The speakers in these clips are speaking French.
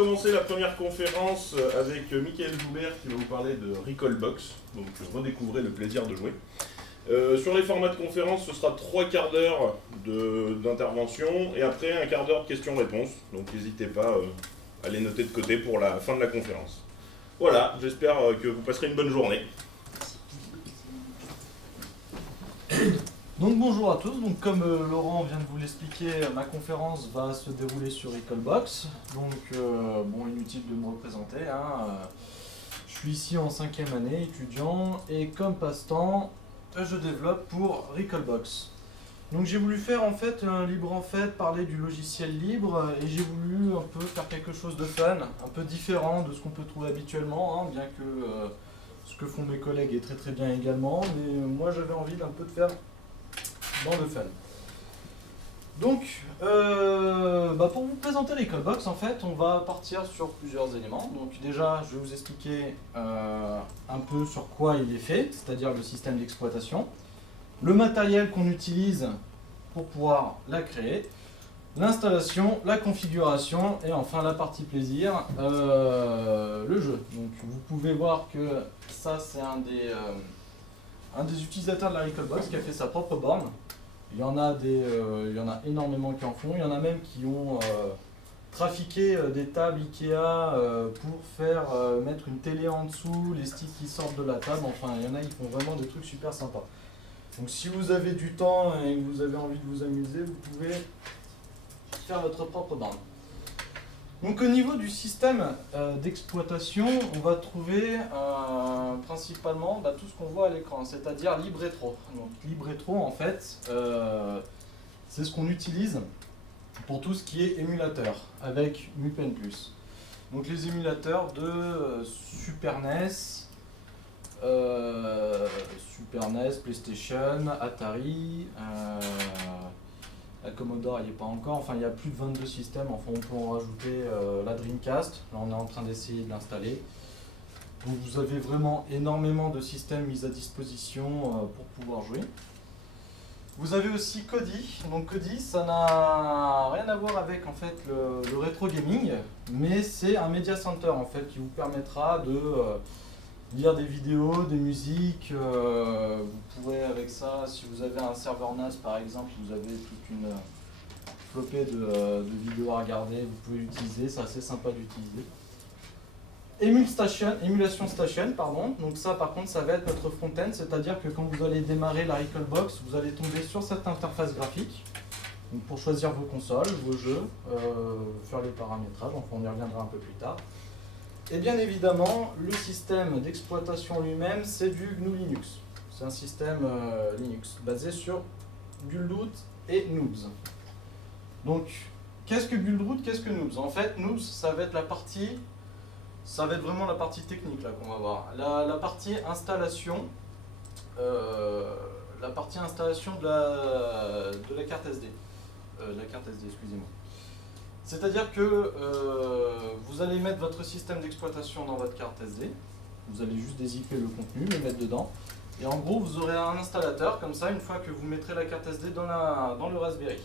commencer la première conférence avec Michael Joubert qui va vous parler de Recalbox, donc redécouvrez le plaisir de jouer. Sur les formats de conférence, ce sera 3 quarts d'heure d'intervention et après un quart d'heure de questions-réponses, donc n'hésitez pas à les noter de côté pour la fin de la conférence. Voilà, j'espère que vous passerez une bonne journée. Donc bonjour à tous, donc comme Laurent vient de vous l'expliquer, ma conférence va se dérouler sur Recalbox. Donc bon, inutile de me représenter, hein. Je suis ici en 5e année, étudiant, et comme passe-temps, je développe pour Recalbox. Donc j'ai voulu faire en fait un libre en fait, parler du logiciel libre, et j'ai voulu un peu faire quelque chose de fun, un peu différent de ce qu'on peut trouver habituellement, hein, bien que ce que font mes collègues est très très bien également, mais moi j'avais envie d'un peu de faire dans le fun. Donc, pour vous présenter Recalbox, en fait, on va partir sur plusieurs éléments. Donc déjà, je vais vous expliquer un peu sur quoi il est fait, c'est-à-dire le système d'exploitation, le matériel qu'on utilise pour pouvoir la créer, l'installation, la configuration et enfin la partie plaisir, le jeu. Donc vous pouvez voir que ça c'est un des utilisateurs de la Recalbox qui a fait sa propre borne. Il y en a énormément qui en font, il y en a même qui ont trafiqué des tables Ikea pour faire mettre une télé en dessous, les sticks qui sortent de la table, enfin il y en a qui font vraiment des trucs super sympas. Donc si vous avez du temps et que vous avez envie de vous amuser, vous pouvez faire votre propre borne. Donc au niveau du système d'exploitation, on va trouver principalement tout ce qu'on voit à l'écran, c'est-à-dire LibRetro. Donc LibRetro en fait, c'est ce qu'on utilise pour tout ce qui est émulateur avec MuPen+. Donc les émulateurs de Super NES, PlayStation, Atari, la Commodore, il n'y est pas encore, enfin il y a plus de 22 systèmes, enfin on peut en rajouter la Dreamcast, là on est en train d'essayer de l'installer. Donc vous avez vraiment énormément de systèmes mis à disposition pour pouvoir jouer. Vous avez aussi Kodi, donc Kodi ça n'a rien à voir avec en fait le rétro gaming, mais c'est un media center en fait qui vous permettra de lire des vidéos, des musiques, vous pourrez avec ça, si vous avez un serveur NAS par exemple, vous avez toute une flopée de vidéos à regarder, vous pouvez l'utiliser, c'est assez sympa d'utiliser. Emulation Station, pardon, donc ça par contre ça va être notre front-end, c'est-à-dire que quand vous allez démarrer la Recalbox, vous allez tomber sur cette interface graphique, donc pour choisir vos consoles, vos jeux, faire les paramétrages, enfin on y reviendra un peu plus tard. Et bien évidemment, le système d'exploitation lui-même, c'est du GNU Linux. C'est un système Linux basé sur Buildroot et Noobs. Donc, qu'est-ce que Buildroot, qu'est-ce que Noobs? En fait, Noobs, ça va être vraiment la partie technique là qu'on va voir. La partie installation, de la carte SD. Excusez-moi. C'est-à-dire que vous allez mettre votre système d'exploitation dans votre carte SD, vous allez juste dézipper le contenu, le mettre dedans, et en gros vous aurez un installateur comme ça une fois que vous mettrez la carte SD dans le Raspberry.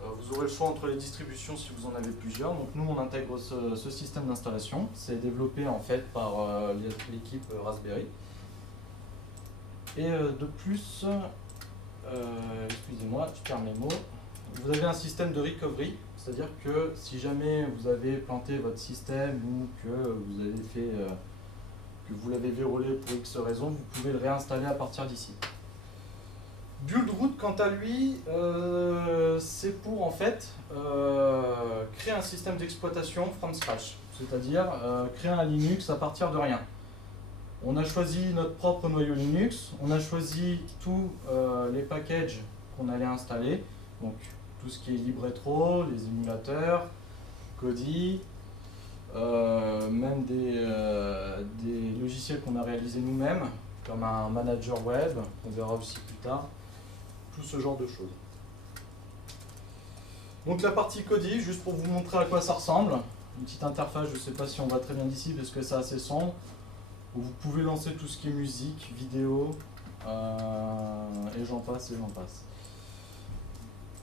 Vous aurez le choix entre les distributions si vous en avez plusieurs, donc nous on intègre ce système d'installation, c'est développé en fait par l'équipe Raspberry. Et de plus, excusez-moi, je perds mes mots, vous avez un système de recovery. C'est-à-dire que si jamais vous avez planté votre système ou que vous avez fait que vous l'avez verrouillé pour X raison, vous pouvez le réinstaller à partir d'ici. Buildroot, quant à lui, c'est pour en fait créer un système d'exploitation from scratch, c'est-à-dire créer un Linux à partir de rien. On a choisi notre propre noyau Linux, on a choisi tous les packages qu'on allait installer, donc tout ce qui est LibRetro, les émulateurs, Kodi, même des logiciels qu'on a réalisés nous-mêmes, comme un manager web, on verra aussi plus tard, tout ce genre de choses. Donc la partie Kodi, juste pour vous montrer à quoi ça ressemble, une petite interface, je ne sais pas si on voit très bien d'ici parce que c'est assez sombre, où vous pouvez lancer tout ce qui est musique, vidéo, et j'en passe et j'en passe.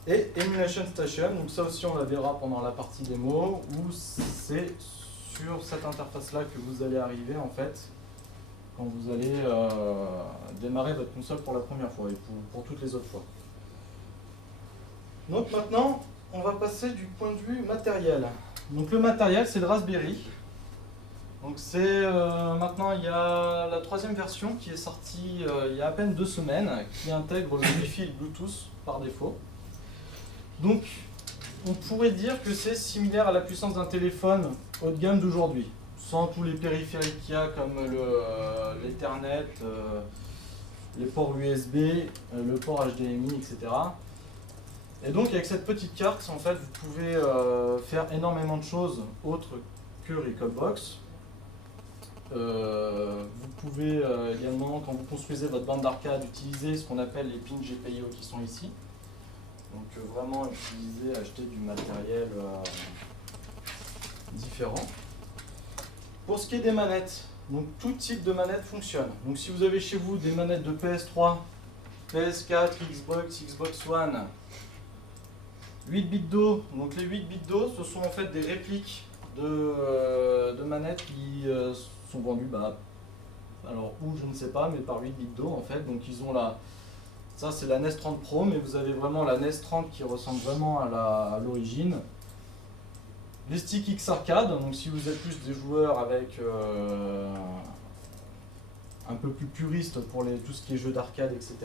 Et Emulation Station, donc ça aussi on la verra pendant la partie démo, où c'est sur cette interface-là que vous allez arriver en fait quand vous allez démarrer votre console pour la première fois et pour toutes les autres fois. Donc maintenant, on va passer du point de vue matériel. Donc le matériel, c'est le Raspberry. Donc c'est maintenant, il y a la 3e version qui est sortie il y a à peine 2 semaines, qui intègre le Wi-Fi et le Bluetooth par défaut. Donc on pourrait dire que c'est similaire à la puissance d'un téléphone haut de gamme d'aujourd'hui, sans tous les périphériques qu'il y a comme l'Ethernet, les ports USB, le port HDMI, etc. Et donc avec cette petite carte, en fait, vous pouvez faire énormément de choses autres que Recalbox. Vous pouvez également, quand vous construisez votre bande d'arcade, utiliser ce qu'on appelle les pins GPIO qui sont ici. Donc vraiment utiliser, acheter du matériel différent. Pour ce qui est des manettes, donc tout type de manette fonctionne. Donc si vous avez chez vous des manettes de PS3, PS4, Xbox, Xbox One, 8 bits d'eau, donc les 8 bits d'eau, ce sont en fait des répliques de manettes qui sont vendues, alors où je ne sais pas, mais par 8 bits d'eau en fait. Donc ils ont ça c'est la NES 30 Pro, mais vous avez vraiment la NES 30 qui ressemble vraiment à l'origine. Les sticks X Arcade, donc si vous êtes plus des joueurs avec un peu plus puristes pour tout ce qui est jeux d'arcade, etc.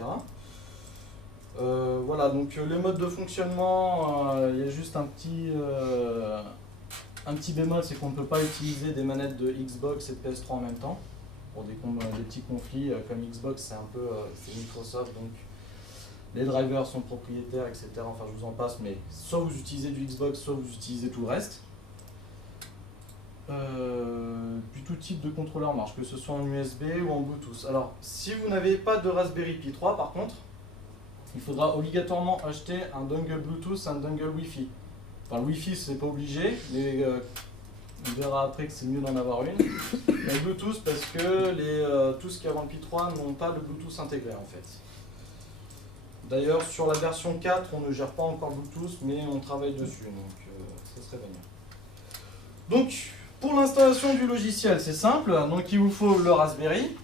Voilà, donc les modes de fonctionnement, il y a juste un petit bémol, c'est qu'on ne peut pas utiliser des manettes de Xbox et de PS3 en même temps, pour des petits conflits, comme Xbox c'est Microsoft, donc les drivers sont propriétaires, etc. Enfin je vous en passe, mais soit vous utilisez du Xbox, soit vous utilisez tout le reste. Puis tout type de contrôleur marche, que ce soit en USB ou en Bluetooth. Alors si vous n'avez pas de Raspberry Pi 3 par contre, il faudra obligatoirement acheter un dongle Bluetooth, un dongle Wi-Fi. Enfin, le Wi-Fi, c'est pas obligé, mais on verra après que c'est mieux d'en avoir une. Mais Bluetooth, parce que tout ce qui est avant le Pi 3 n'ont pas le Bluetooth intégré en fait. D'ailleurs, sur la version 4, on ne gère pas encore Bluetooth, mais on travaille dessus, donc ça serait bien. Donc, pour l'installation du logiciel, c'est simple. Donc, il vous faut le Raspberry,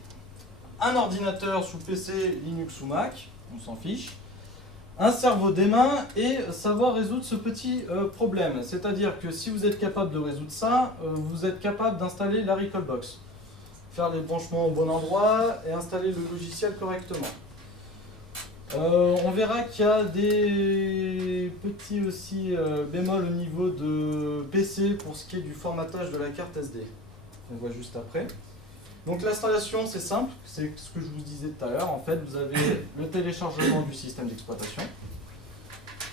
un ordinateur sous PC, Linux ou Mac, on s'en fiche, un cerveau des mains et savoir résoudre ce petit problème. C'est-à-dire que si vous êtes capable de résoudre ça, vous êt capable d'installer la Recalbox, faire les branchements au bon endroit et installer le logiciel correctement. On verra qu'il y a des petits aussi bémols au niveau de PC pour ce qui est du formatage de la carte SD. On voit juste après. Donc l'installation c'est simple, c'est ce que je vous disais tout à l'heure. En fait vous avez le téléchargement du système d'exploitation.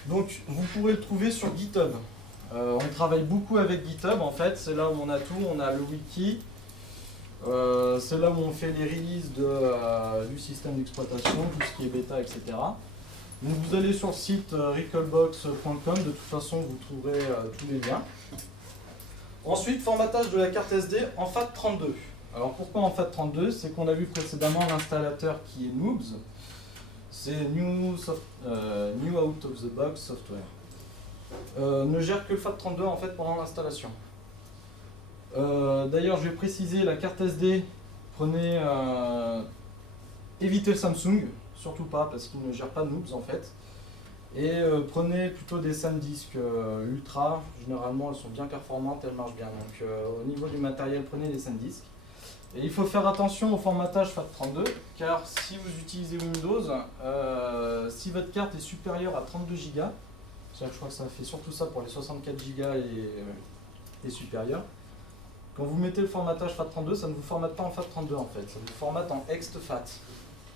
Donc vous pourrez le trouver sur GitHub. On travaille beaucoup avec GitHub en fait, c'est là où on a tout, on a le wiki. C'est là où on fait les releases du système d'exploitation, tout ce qui est bêta, etc. Donc vous allez sur le site recalbox.com, de toute façon vous trouverez tous les liens. Ensuite, formatage de la carte SD en FAT32. Alors pourquoi en FAT32? C'est qu'on a vu précédemment l'installateur qui est Noobs. C'est New Out of the Box Software. Ne gère que le FAT32 en fait pendant l'installation. D'ailleurs, je vais préciser, la carte SD, évitez le Samsung, surtout pas, parce qu'il ne gère pas Noobs en fait. Et prenez plutôt des SanDisk Ultra, généralement elles sont bien performantes, elles marchent bien. Donc au niveau du matériel, prenez des SanDisk. Et il faut faire attention au formatage FAT32, car si vous utilisez Windows, si votre carte est supérieure à 32 Go, je crois que ça fait surtout ça pour les 64 Go et supérieurs. Quand vous mettez le formatage FAT32, ça ne vous formate pas en FAT32 en fait, ça vous formate en ext-FAT.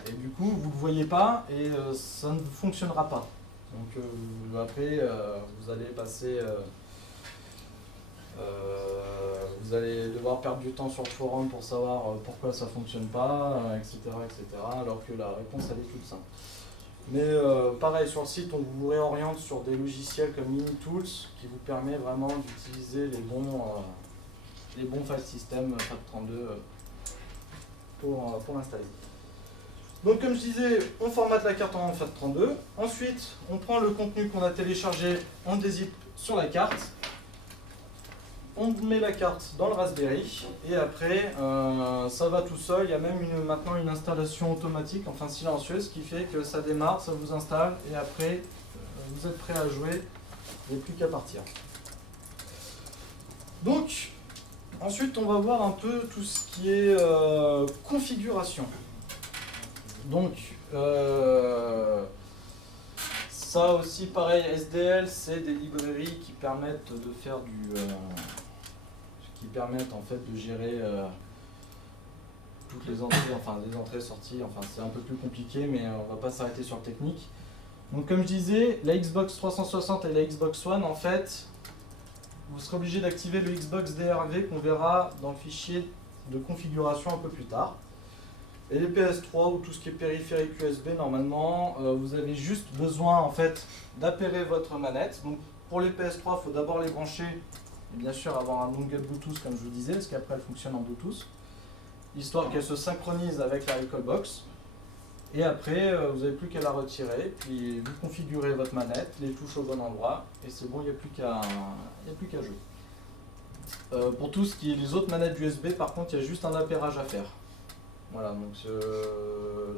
Et du coup, vous ne le voyez pas et ça ne fonctionnera pas. Donc après, vous allez passer... vous allez devoir perdre du temps sur le forum pour savoir pourquoi ça ne fonctionne pas, etc., etc. Alors que la réponse, elle est toute simple. Mais pareil, sur le site, on vous réoriente sur des logiciels comme MiniTools qui vous permet vraiment d'utiliser les bons file systems FAT32 pour l'installer. Donc comme je disais, on formate la carte en FAT32. Ensuite, on prend le contenu qu'on a téléchargé, on le dézippe sur la carte. on met la carte dans le Raspberry et après ça va tout seul. Il y a même maintenant une installation automatique, enfin silencieuse, qui fait que ça démarre, ça vous installe et après vous êtes prêt à jouer, il n'y a plus qu'à partir. Donc ensuite on va voir un peu tout ce qui est configuration. Donc ça aussi pareil, SDL c'est des librairies qui permettent de faire qui permettent en fait de gérer toutes les entrées, enfin des entrées sorties, enfin c'est un peu plus compliqué mais on va pas s'arrêter sur le technique. Donc comme je disais, la Xbox 360 et la Xbox One en fait, vous serez obligé d'activer le Xbox DRV qu'on verra dans le fichier de configuration un peu plus tard. Et les PS3 ou tout ce qui est périphérique USB, normalement, vous avez juste besoin en fait d'appairer votre manette. Donc pour les PS3, il faut d'abord les brancher et bien sûr avoir un dongle Bluetooth comme je vous disais, parce qu'après elle fonctionne en Bluetooth, histoire qu'elle se synchronise avec la Recalbox. Et après, vous n'avez plus qu'à la retirer, puis vous configurez votre manette, les touches au bon endroit, et c'est bon, il n'y a plus qu'à jouer. Pour tout ce qui est les autres manettes USB, par contre, il y a juste un appairage à faire. Voilà, donc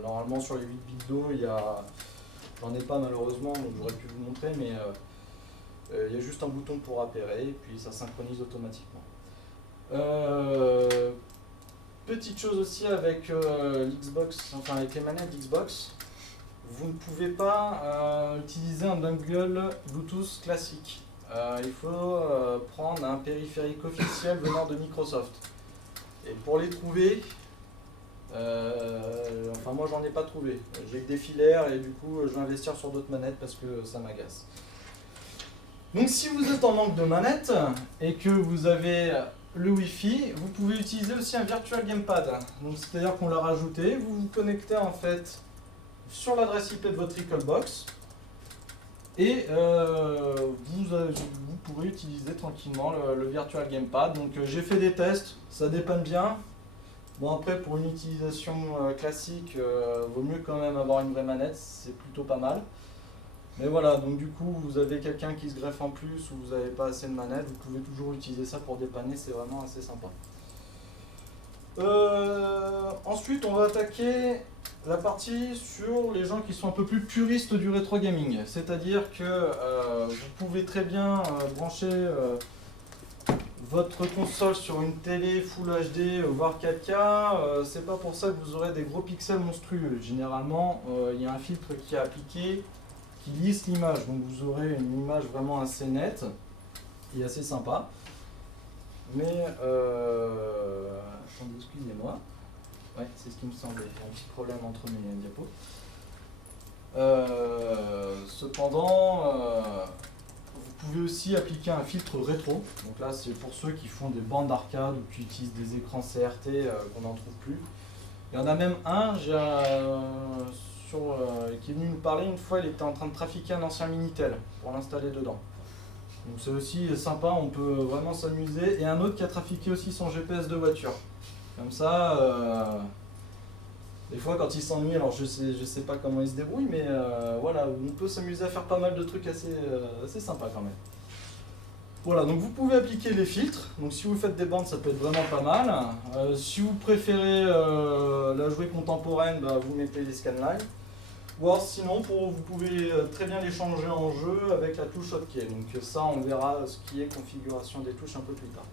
normalement sur les 8 bits d'eau, j'en ai pas malheureusement, donc j'aurais pu vous montrer, mais il y a juste un bouton pour appairer, et puis ça synchronise automatiquement. Petite chose aussi avec l'Xbox, enfin avec les manettes Xbox, vous ne pouvez pas utiliser un dongle Bluetooth classique. Il faut prendre un périphérique officiel venant de Microsoft. Et pour les trouver, enfin moi j'en ai pas trouvé. J'ai que des filaires et du coup je vais investir sur d'autres manettes parce que ça m'agace. Donc si vous êtes en manque de manettes et que vous avez le Wi-Fi, vous pouvez utiliser aussi un Virtual Gamepad. Donc c'est-à-dire qu'on l'a rajouté, vous vous connectez en fait sur l'adresse IP de votre Recalbox et vous pourrez utiliser tranquillement le Virtual Gamepad. Donc j'ai fait des tests, ça dépanne bien. Bon après pour une utilisation classique, vaut mieux quand même avoir une vraie manette, c'est plutôt pas mal. Mais voilà, donc du coup vous avez quelqu'un qui se greffe en plus ou vous n'avez pas assez de manette, vous pouvez toujours utiliser ça pour dépanner, c'est vraiment assez sympa. Ensuite on va attaquer la partie sur les gens qui sont un peu plus puristes du rétro gaming. C'est-à-dire que vous pouvez très bien brancher votre console sur une télé Full HD voire 4K, c'est pas pour ça que vous aurez des gros pixels monstrueux. Généralement il y a un filtre qui est appliqué qui lisse l'image, donc vous aurez une image vraiment assez nette et assez sympa. Mais attendez, excusez-moi. Ouais, c'est ce qui me semblait, il y a un petit problème entre mes diapos. Cependant, vous pouvez aussi appliquer un filtre rétro. Donc là, c'est pour ceux qui font des bandes d'arcade ou qui utilisent des écrans CRT qu'on n'en trouve plus. Il y en a même un, qui est venu nous parler une fois, il était en train de trafiquer un ancien Minitel pour l'installer dedans. Donc c'est aussi sympa, on peut vraiment s'amuser. Et un autre qui a trafiqué aussi son GPS de voiture. Comme ça, des fois quand il s'ennuie, alors je sais pas comment il se débrouille, mais voilà, on peut s'amuser à faire pas mal de trucs assez sympas quand même. Voilà, donc vous pouvez appliquer les filtres. Donc si vous faites des bandes, ça peut être vraiment pas mal. Si vous préférez la jouer contemporaine, bah, vous mettez les scanlines. Ou alors sinon, vous pouvez très bien les changer en jeu avec la touche hotkey. Donc ça, on verra ce qui est configuration des touches un peu plus tard.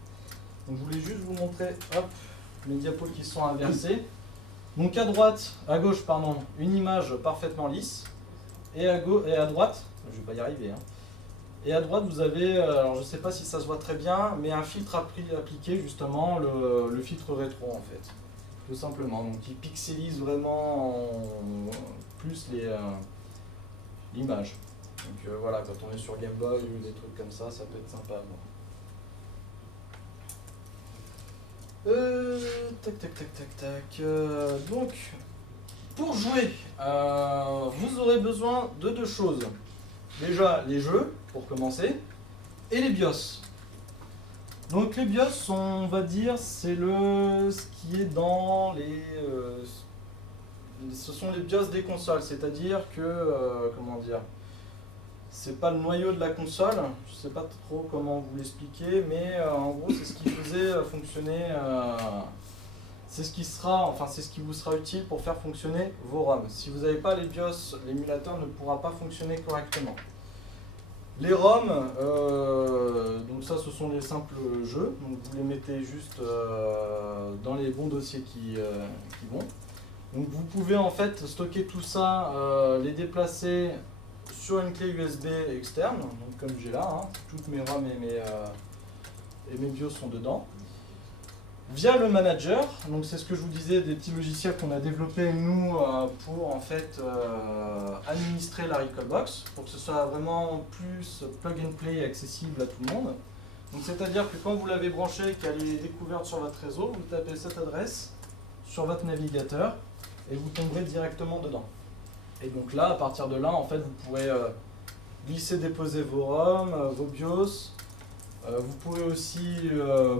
Donc je voulais juste vous montrer, hop, mes diapos qui sont inversés. Donc à gauche, pardon, une image parfaitement lisse. Et à droite, je vais pas y arriver, hein. Et à droite, vous avez, alors je ne sais pas si ça se voit très bien, mais un filtre appliqué justement, le filtre rétro en fait, tout simplement. Donc il pixelise vraiment plus l'image. Donc voilà, quand on est sur Game Boy ou des trucs comme ça peut être sympa à voir. Donc, pour jouer, vous aurez besoin de deux choses. Déjà les jeux pour commencer et les BIOS. Donc les BIOS, on va dire, c'est ce qui est dans ce sont les BIOS des consoles, c'est-à-dire que comment dire, c'est pas le noyau de la console, je sais pas trop comment vous l'expliquer, mais en gros c'est ce qui faisait fonctionner, c'est ce qui vous sera utile pour faire fonctionner vos ROM. Si vous n'avez pas les BIOS, l'émulateur ne pourra pas fonctionner correctement. Les ROM, donc ça ce sont les simples jeux, donc vous les mettez juste dans les bons dossiers qui vont. Donc vous pouvez en fait stocker tout ça, les déplacer sur une clé USB externe, donc comme j'ai là, hein, toutes mes ROM et mes BIOS sont dedans. Via le manager, donc c'est ce que je vous disais, des petits logiciels qu'on a développés nous pour en fait administrer la Recalbox, pour que ce soit vraiment plus plug and play et accessible à tout le monde. Donc c'est-à-dire que quand vous l'avez branché, qu'elle est découverte sur votre réseau, vous tapez cette adresse sur votre navigateur et vous tomberez directement dedans. Et donc là, à partir de là, en fait, vous pourrez glisser, déposer vos ROM, vos BIOS. Vous pouvez aussi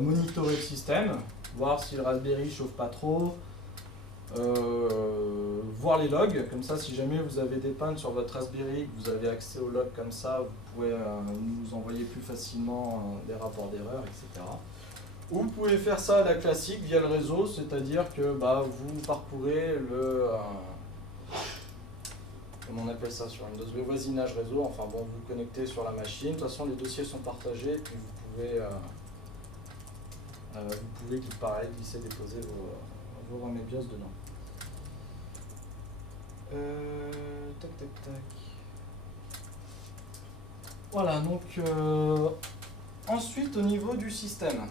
monitorer le système, voir si le Raspberry chauffe pas trop, voir les logs, comme ça si jamais vous avez des pannes sur votre Raspberry, que vous avez accès aux logs comme ça, vous pouvez nous envoyer plus facilement des rapports d'erreur, etc. Ou vous pouvez faire ça à la classique via le réseau, c'est-à-dire que vous parcourez le... comment on appelle ça sur Windows, le voisinage réseau, enfin bon, vous vous connectez sur la machine, de toute façon les dossiers sont partagés, puis vous pouvez pareil, glisser, déposer vos ROM et BIOS dedans. Tac tac tac. Voilà, donc ensuite au niveau du système,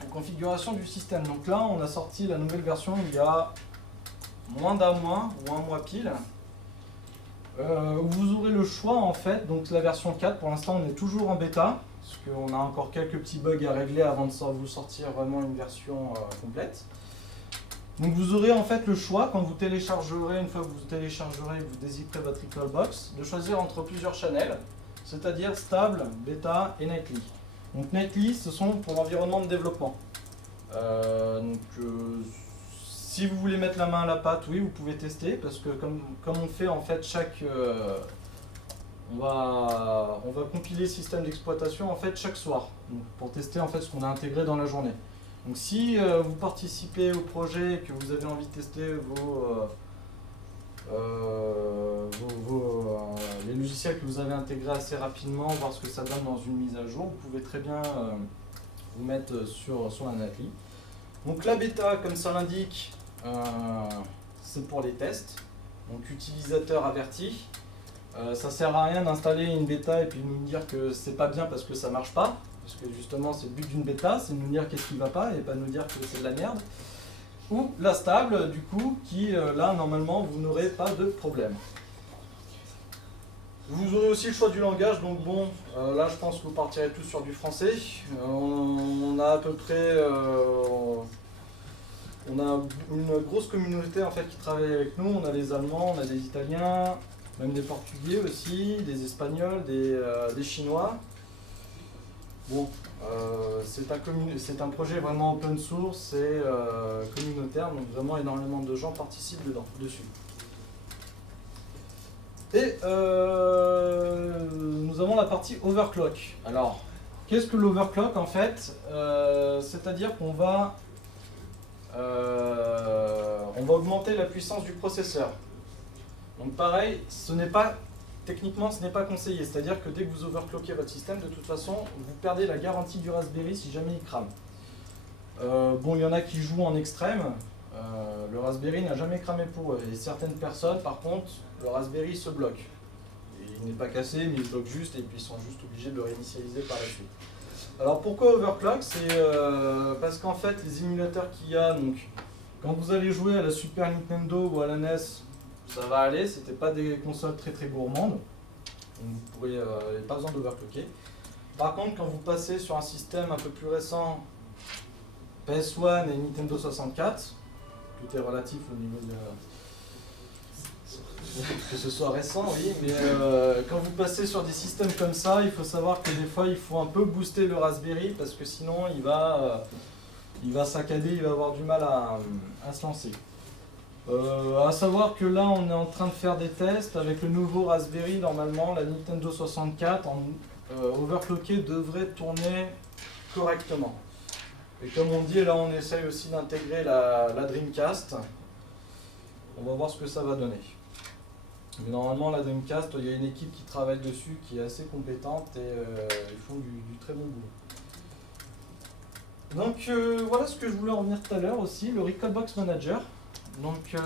la configuration du système. Donc là on a sorti la nouvelle version il y a moins d'un mois, ou un mois pile. Vous aurez le choix en fait, donc la version 4, pour l'instant on est toujours en bêta, parce qu'on a encore quelques petits bugs à régler avant de vous sortir vraiment une version complète. Donc vous aurez en fait le choix, quand vous téléchargerez, une fois que vous téléchargerez, vous dézipperez votre Recalbox, de choisir entre plusieurs channels, c'est-à-dire stable, bêta et nightly. Donc nightly, ce sont pour l'environnement de développement. Si vous voulez mettre la main à la pâte, oui, vous pouvez tester, parce que comme on fait en fait on va compiler le système d'exploitation en fait chaque soir, donc, pour tester en fait ce qu'on a intégré dans la journée. Donc si vous participez au projet et que vous avez envie de tester les logiciels que vous avez intégrés assez rapidement, voir ce que ça donne dans une mise à jour, vous pouvez très bien vous mettre sur la nightly. Donc la bêta, comme ça l'indique, c'est pour les tests, donc utilisateur averti. Ça sert à rien d'installer une bêta et puis de nous dire que c'est pas bien parce que ça marche pas, parce que justement c'est le but d'une bêta, c'est de nous dire qu'est-ce qui va pas et pas de nous dire que c'est de la merde. Ou la stable du coup, qui là normalement vous n'aurez pas de problème. Vous aurez aussi le choix du langage, donc bon, là je pense que vous partirez tous sur du français. On a à peu près... on a une grosse communauté en fait qui travaille avec nous, on a les Allemands, on a des Italiens, même des Portugais aussi, des Espagnols, des Chinois. Bon, c'est un projet vraiment open source, c'est communautaire, donc vraiment énormément de gens participent dessus. Et nous avons la partie overclock. Alors, qu'est-ce que l'overclock en fait? C'est-à-dire qu'on va augmenter la puissance du processeur. Donc pareil, techniquement ce n'est pas conseillé, c'est-à-dire que dès que vous overclockez votre système, de toute façon, vous perdez la garantie du Raspberry si jamais il crame. Bon, il y en a qui jouent en extrême, le Raspberry n'a jamais cramé pour eux, et certaines personnes, par contre, le Raspberry se bloque. Et il n'est pas cassé, mais il bloque juste, et puis ils sont juste obligés de le réinitialiser par la suite. Alors pourquoi overclock? C'est parce qu'en fait, les émulateurs qu'il y a, donc, quand vous allez jouer à la Super Nintendo ou à la NES, ça va aller, c'était pas des consoles très très gourmandes, donc vous pourrez pas besoin d'overclocker. Par contre, quand vous passez sur un système un peu plus récent, PS1 et Nintendo 64, tout est relatif au niveau de que ce soit récent, oui, mais quand vous passez sur des systèmes comme ça, il faut savoir que des fois il faut un peu booster le Raspberry parce que sinon il va saccader, il va avoir du mal à se lancer. À savoir que là on est en train de faire des tests avec le nouveau Raspberry. Normalement la Nintendo 64 en overclocké devrait tourner correctement. Et comme on dit, là on essaye aussi d'intégrer la Dreamcast. On va voir ce que ça va donner. Mais normalement la Dreamcast, il y a une équipe qui travaille dessus qui est assez compétente et ils font du très bon boulot. Donc voilà ce que je voulais en revenir tout à l'heure aussi, le Recalbox Manager. Donc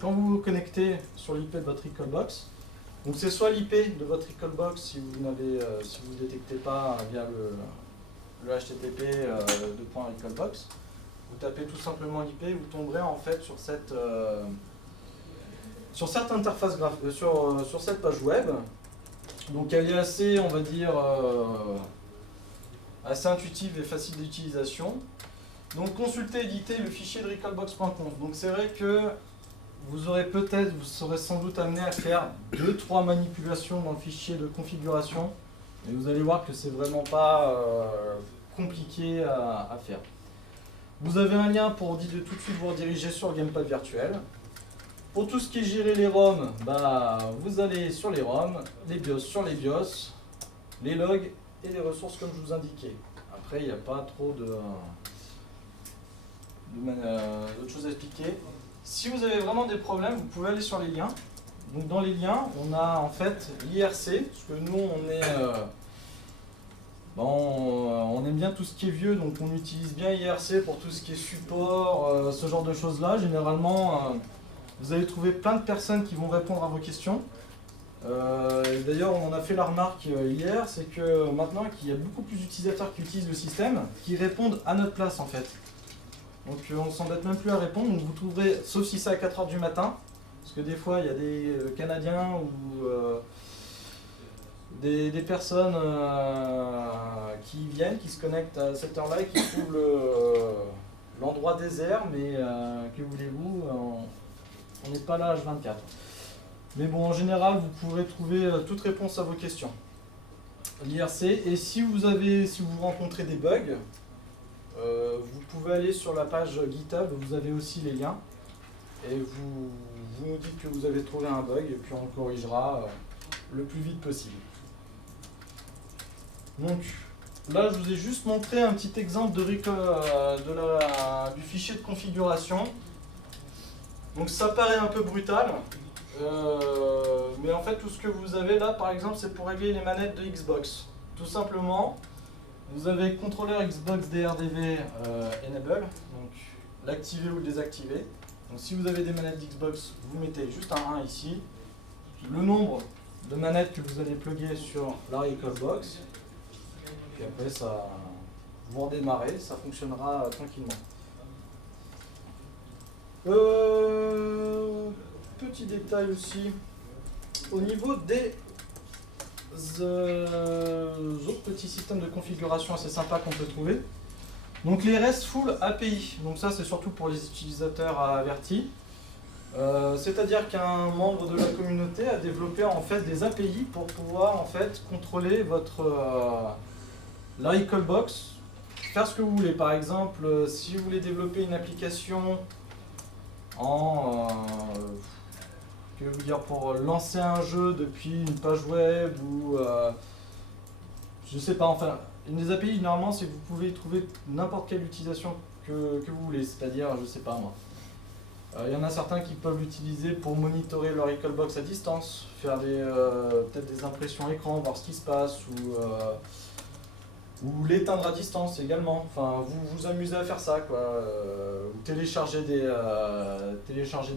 quand vous vous connectez sur l'IP de votre Recalbox, donc c'est soit l'IP de votre Recalbox si vous ne détectez pas via le HTTP de .recalbox, vous tapez tout simplement l'IP et vous tomberez en fait sur cette interface sur cette page web. Donc elle est assez, on va dire, assez intuitive et facile d'utilisation. Donc consultez, éditez le fichier de recalbox.conf. Donc c'est vrai que vous serez sans doute amené à faire 2-3 manipulations dans le fichier de configuration. Et vous allez voir que c'est vraiment pas compliqué à faire. Vous avez un lien pour tout de suite vous rediriger sur le gamepad virtuel. Pour tout ce qui est gérer les ROM, vous allez sur les ROM, les BIOS sur les BIOS, les logs et les ressources comme je vous indiquais. Après, il n'y a pas trop d'autres choses à expliquer. Si vous avez vraiment des problèmes, vous pouvez aller sur les liens. Donc dans les liens, on a en fait l'IRC, parce que nous on aime bien tout ce qui est vieux, donc on utilise bien IRC pour tout ce qui est support, ce genre de choses là. Généralement, vous allez trouver plein de personnes qui vont répondre à vos questions. D'ailleurs, on en a fait la remarque hier, c'est que maintenant qu'il y a beaucoup plus d'utilisateurs qui utilisent le système, qui répondent à notre place en fait. Donc on ne s'embête même plus à répondre, donc vous trouverez, sauf si c'est à 4 h du matin, parce que des fois il y a des Canadiens ou des personnes qui viennent, qui se connectent à cette heure-là et qui trouvent l'endroit désert, mais que voulez-vous, on n'est pas là H24. Mais bon, en général, vous pourrez trouver toute réponse à vos questions. L'IRC, et si vous rencontrez des bugs, vous pouvez aller sur la page GitHub, vous avez aussi les liens, et vous nous dites que vous avez trouvé un bug, et puis on le corrigera le plus vite possible. Donc là, je vous ai juste montré un petit exemple du fichier de configuration. Donc ça paraît un peu brutal, mais en fait tout ce que vous avez là, par exemple, c'est pour régler les manettes de Xbox. Tout simplement, vous avez contrôleur Xbox DRDV Enable, donc l'activer ou le désactiver. Donc si vous avez des manettes d'Xbox, vous mettez juste un 1 ici, le nombre de manettes que vous allez plugger sur la Recalbox, et après ça, vous redémarrez, ça fonctionnera tranquillement. Petit détail aussi, au niveau des autres petits systèmes de configuration assez sympas qu'on peut trouver. Donc les RESTful API, donc ça c'est surtout pour les utilisateurs avertis. C'est-à-dire qu'un membre de la communauté a développé en fait des API pour pouvoir en fait contrôler la Recalbox, faire ce que vous voulez. Par exemple, si vous voulez développer une application que vous dire, pour lancer un jeu depuis une page web ou je sais pas, enfin une des API normalement c'est que vous pouvez trouver n'importe quelle utilisation que vous voulez, c'est-à-dire je sais pas moi. Il y en a certains qui peuvent l'utiliser pour monitorer leur Recalbox à distance, faire peut-être des impressions écran, voir ce qui se passe, ou l'éteindre à distance également. Enfin, vous vous amusez à faire ça, quoi. Vous téléchargez des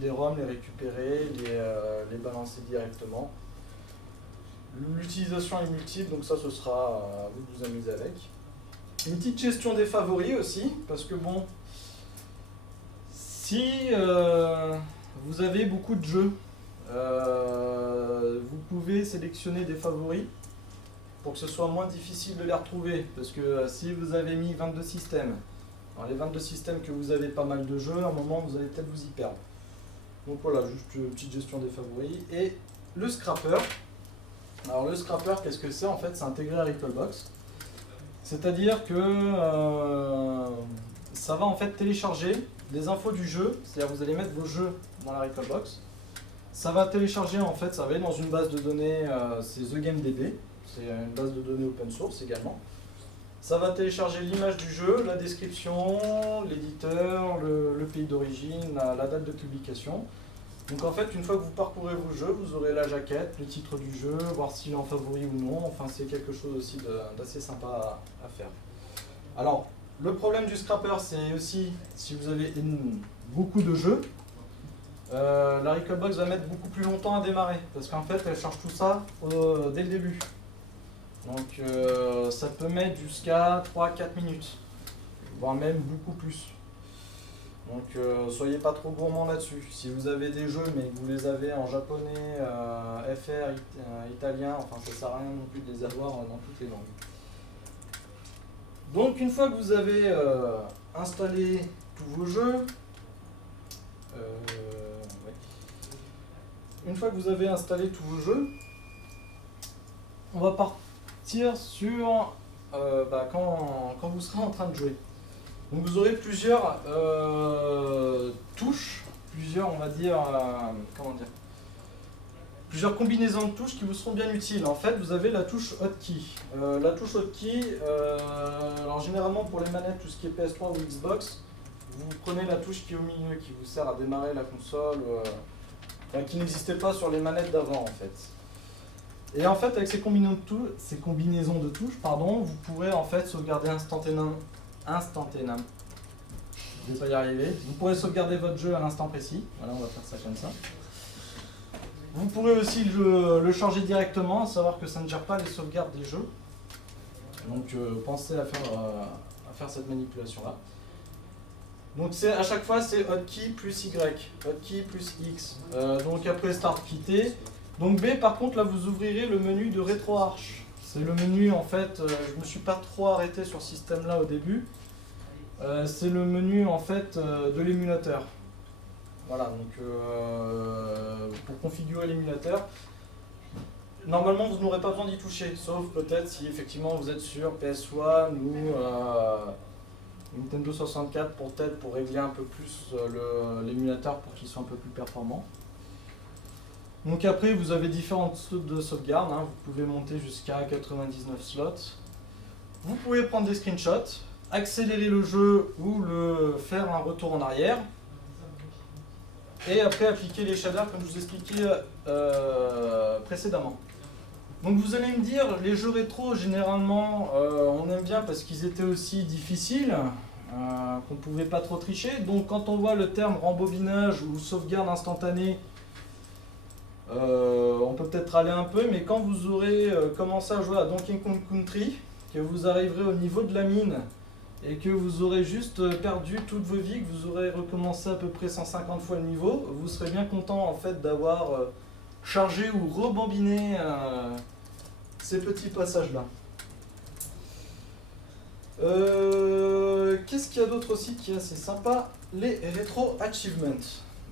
ROM, les récupérer, les balancer directement. L'utilisation est multiple, donc ça ce sera à vous de vous amuser avec. Une petite gestion des favoris aussi, parce que bon, si vous avez beaucoup de jeux, vous pouvez sélectionner des favoris pour que ce soit moins difficile de les retrouver, parce que si vous avez mis 22 systèmes, dans les 22 systèmes que vous avez pas mal de jeux, à un moment vous allez peut-être vous y perdre. Donc voilà, juste une petite gestion des favoris. Et le scrapper. Alors le scrapper, qu'est-ce que c'est? En fait, c'est intégré à Recalbox. C'est-à-dire que ça va en fait télécharger des infos du jeu, c'est-à-dire vous allez mettre vos jeux dans la Recalbox. Ça va télécharger en fait, ça va être dans une base de données, c'est TheGameDB, c'est une base de données open source également. Ça va télécharger l'image du jeu, la description, l'éditeur, le pays d'origine, la date de publication. Donc en fait, une fois que vous parcourez vos jeux, vous aurez la jaquette, le titre du jeu, voir s'il est en favori ou non. Enfin, c'est quelque chose aussi d'assez sympa à faire. Alors, le problème du scrapper, c'est aussi si vous avez beaucoup de jeux, la Recalbox va mettre beaucoup plus longtemps à démarrer parce qu'en fait, elle charge tout ça dès le début. Donc ça peut mettre jusqu'à 3-4 minutes, voire même beaucoup plus. Donc soyez pas trop gourmand là-dessus. Si vous avez des jeux mais que vous les avez en japonais, FR, italien, enfin ça sert à rien non plus de les avoir dans toutes les langues. Donc une fois que vous avez installé tous vos jeux, on va partir sur quand vous serez en train de jouer. Donc vous aurez plusieurs touches, plusieurs combinaisons de touches qui vous seront bien utiles. En fait, vous avez la touche hotkey. La touche hotkey, alors généralement pour les manettes, tout ce qui est PS3 ou Xbox, vous prenez la touche qui est au milieu, qui vous sert à démarrer la console, qui n'existait pas sur les manettes d'avant en fait. Et en fait, avec ces combinaisons de touches, vous pourrez en fait sauvegarder instantanément. Je vais pas y arriver. Vous pourrez sauvegarder votre jeu à l'instant précis. Voilà, on va faire ça comme ça. Vous pourrez aussi le charger directement, à savoir que ça ne gère pas les sauvegardes des jeux. Donc pensez à faire cette manipulation-là. Donc à chaque fois, c'est hotkey plus Y, hotkey plus X. Donc après start quitter. Donc B, par contre, là vous ouvrirez le menu de RetroArch. C'est le menu, en fait, je ne me suis pas trop arrêté sur ce système-là au début. C'est le menu, en fait, de l'émulateur. Voilà, donc pour configurer l'émulateur, normalement vous n'aurez pas besoin d'y toucher, sauf peut-être si effectivement vous êtes sur PS1 ou Nintendo 64 pour régler un peu plus l'émulateur pour qu'il soit un peu plus performant. Donc après, vous avez différentes slots de sauvegarde, hein. Vous pouvez monter jusqu'à 99 slots. Vous pouvez prendre des screenshots, accélérer le jeu ou faire un retour en arrière. Et après appliquer les shaders comme je vous expliquais précédemment. Donc vous allez me dire, les jeux rétro généralement on aime bien parce qu'ils étaient aussi difficiles, qu'on ne pouvait pas trop tricher. Donc quand on voit le terme rembobinage ou sauvegarde instantanée, on peut peut-être râler un peu, mais quand vous aurez commencé à jouer à Donkey Kong Country, que vous arriverez au niveau de la mine et que vous aurez juste perdu toutes vos vies, que vous aurez recommencé à peu près 150 fois le niveau, vous serez bien content en fait d'avoir chargé ou rembobiné ces petits passages-là. Qu'est-ce qu'il y a d'autre aussi qui est assez sympa? Les Retro Achievements.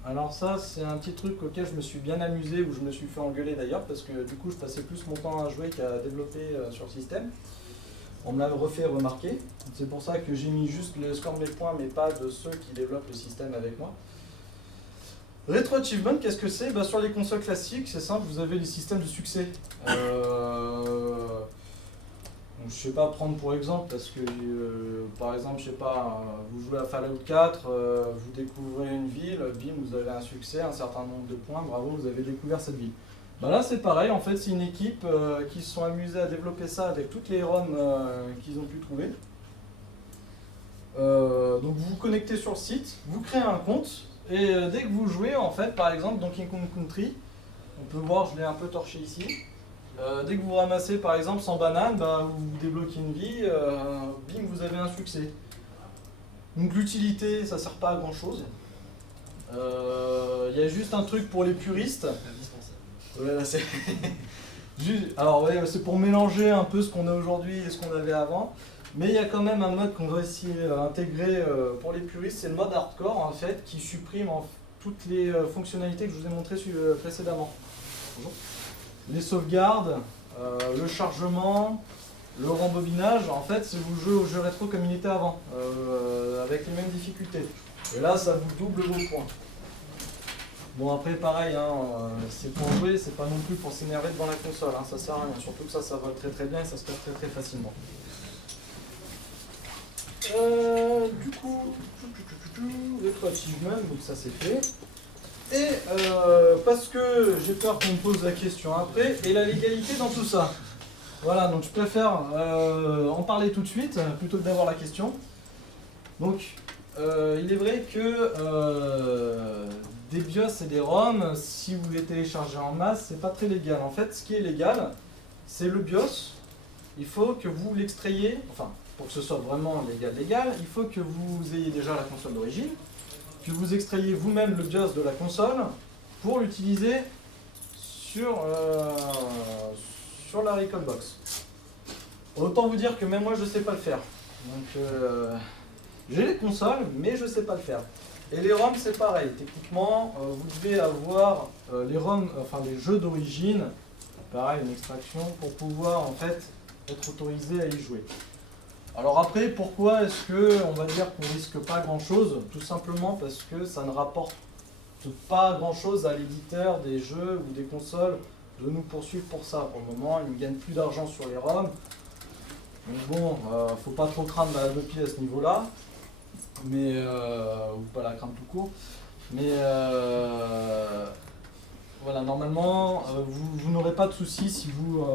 Alors ça, c'est un petit truc auquel je me suis bien amusé, où je me suis fait engueuler d'ailleurs, parce que du coup je passais plus mon temps à jouer qu'à développer sur le système. On me l'a refait remarquer, c'est pour ça que j'ai mis juste le score de mes points, mais pas de ceux qui développent le système avec moi. Retro Achievement, qu'est-ce que c'est? Sur les consoles classiques, c'est simple, vous avez les systèmes de succès. Donc, je sais pas, prendre pour exemple, parce que par exemple, je sais pas, vous jouez à Fallout 4, vous découvrez une ville, bim, vous avez un succès, un certain nombre de points, bravo, vous avez découvert cette ville. Là c'est pareil, en fait c'est une équipe qui se sont amusés à développer ça avec toutes les ROM qu'ils ont pu trouver. Donc vous vous connectez sur le site, vous créez un compte, et dès que vous jouez, en fait, par exemple Donkey Kong Country, on peut voir, je l'ai un peu torché ici, dès que vous ramassez par exemple 100 bananes, vous débloquez une vie, bim, vous avez un succès. Donc l'utilité, ça sert pas à grand chose. Il y a juste un truc pour les puristes. Voilà, alors ouais, c'est pour mélanger un peu ce qu'on a aujourd'hui et ce qu'on avait avant. Mais il y a quand même un mode qu'on va essayer d'intégrer pour les puristes, c'est le mode hardcore en fait, qui supprime toutes les fonctionnalités que je vous ai montrées précédemment. Bonjour. Les sauvegardes, le chargement, le rembobinage, en fait, c'est vous jouez au jeu rétro comme il était avant, avec les mêmes difficultés. Et là, ça vous double vos points. Bon, après, pareil, hein, c'est pour jouer, c'est pas non plus pour s'énerver devant la console, hein, ça sert à rien. Surtout que ça vole très très bien et ça se perd très très facilement. Du coup, le achievement, donc ça c'est fait. Et parce que j'ai peur qu'on me pose la question après, et la légalité dans tout ça. Voilà, donc je préfère en parler tout de suite plutôt que d'avoir la question. Donc, il est vrai que des BIOS et des ROM, si vous les téléchargez en masse, c'est pas très légal. En fait, ce qui est légal, c'est le BIOS. Il faut que vous l'extrayiez, enfin, pour que ce soit vraiment légal, il faut que vous ayez déjà la console d'origine, que vous extrayiez vous-même le BIOS de la console pour l'utiliser sur la Recalbox. Autant vous dire que même moi je sais pas le faire. Donc j'ai les consoles, mais je sais pas le faire. Et les ROM c'est pareil. Techniquement, vous devez avoir les ROM, enfin les jeux d'origine, pareil, une extraction pour pouvoir en fait être autorisé à y jouer. Alors après, pourquoi est-ce que on va dire qu'on risque pas grand-chose? Tout simplement parce que ça ne rapporte pas grand-chose à l'éditeur des jeux ou des consoles de nous poursuivre pour ça. Pour le moment, ils ne gagnent plus d'argent sur les ROM. Donc bon, faut pas trop craindre la Adopi à ce niveau-là, mais ou pas la craindre tout court. Mais voilà, normalement, vous n'aurez pas de soucis si vous.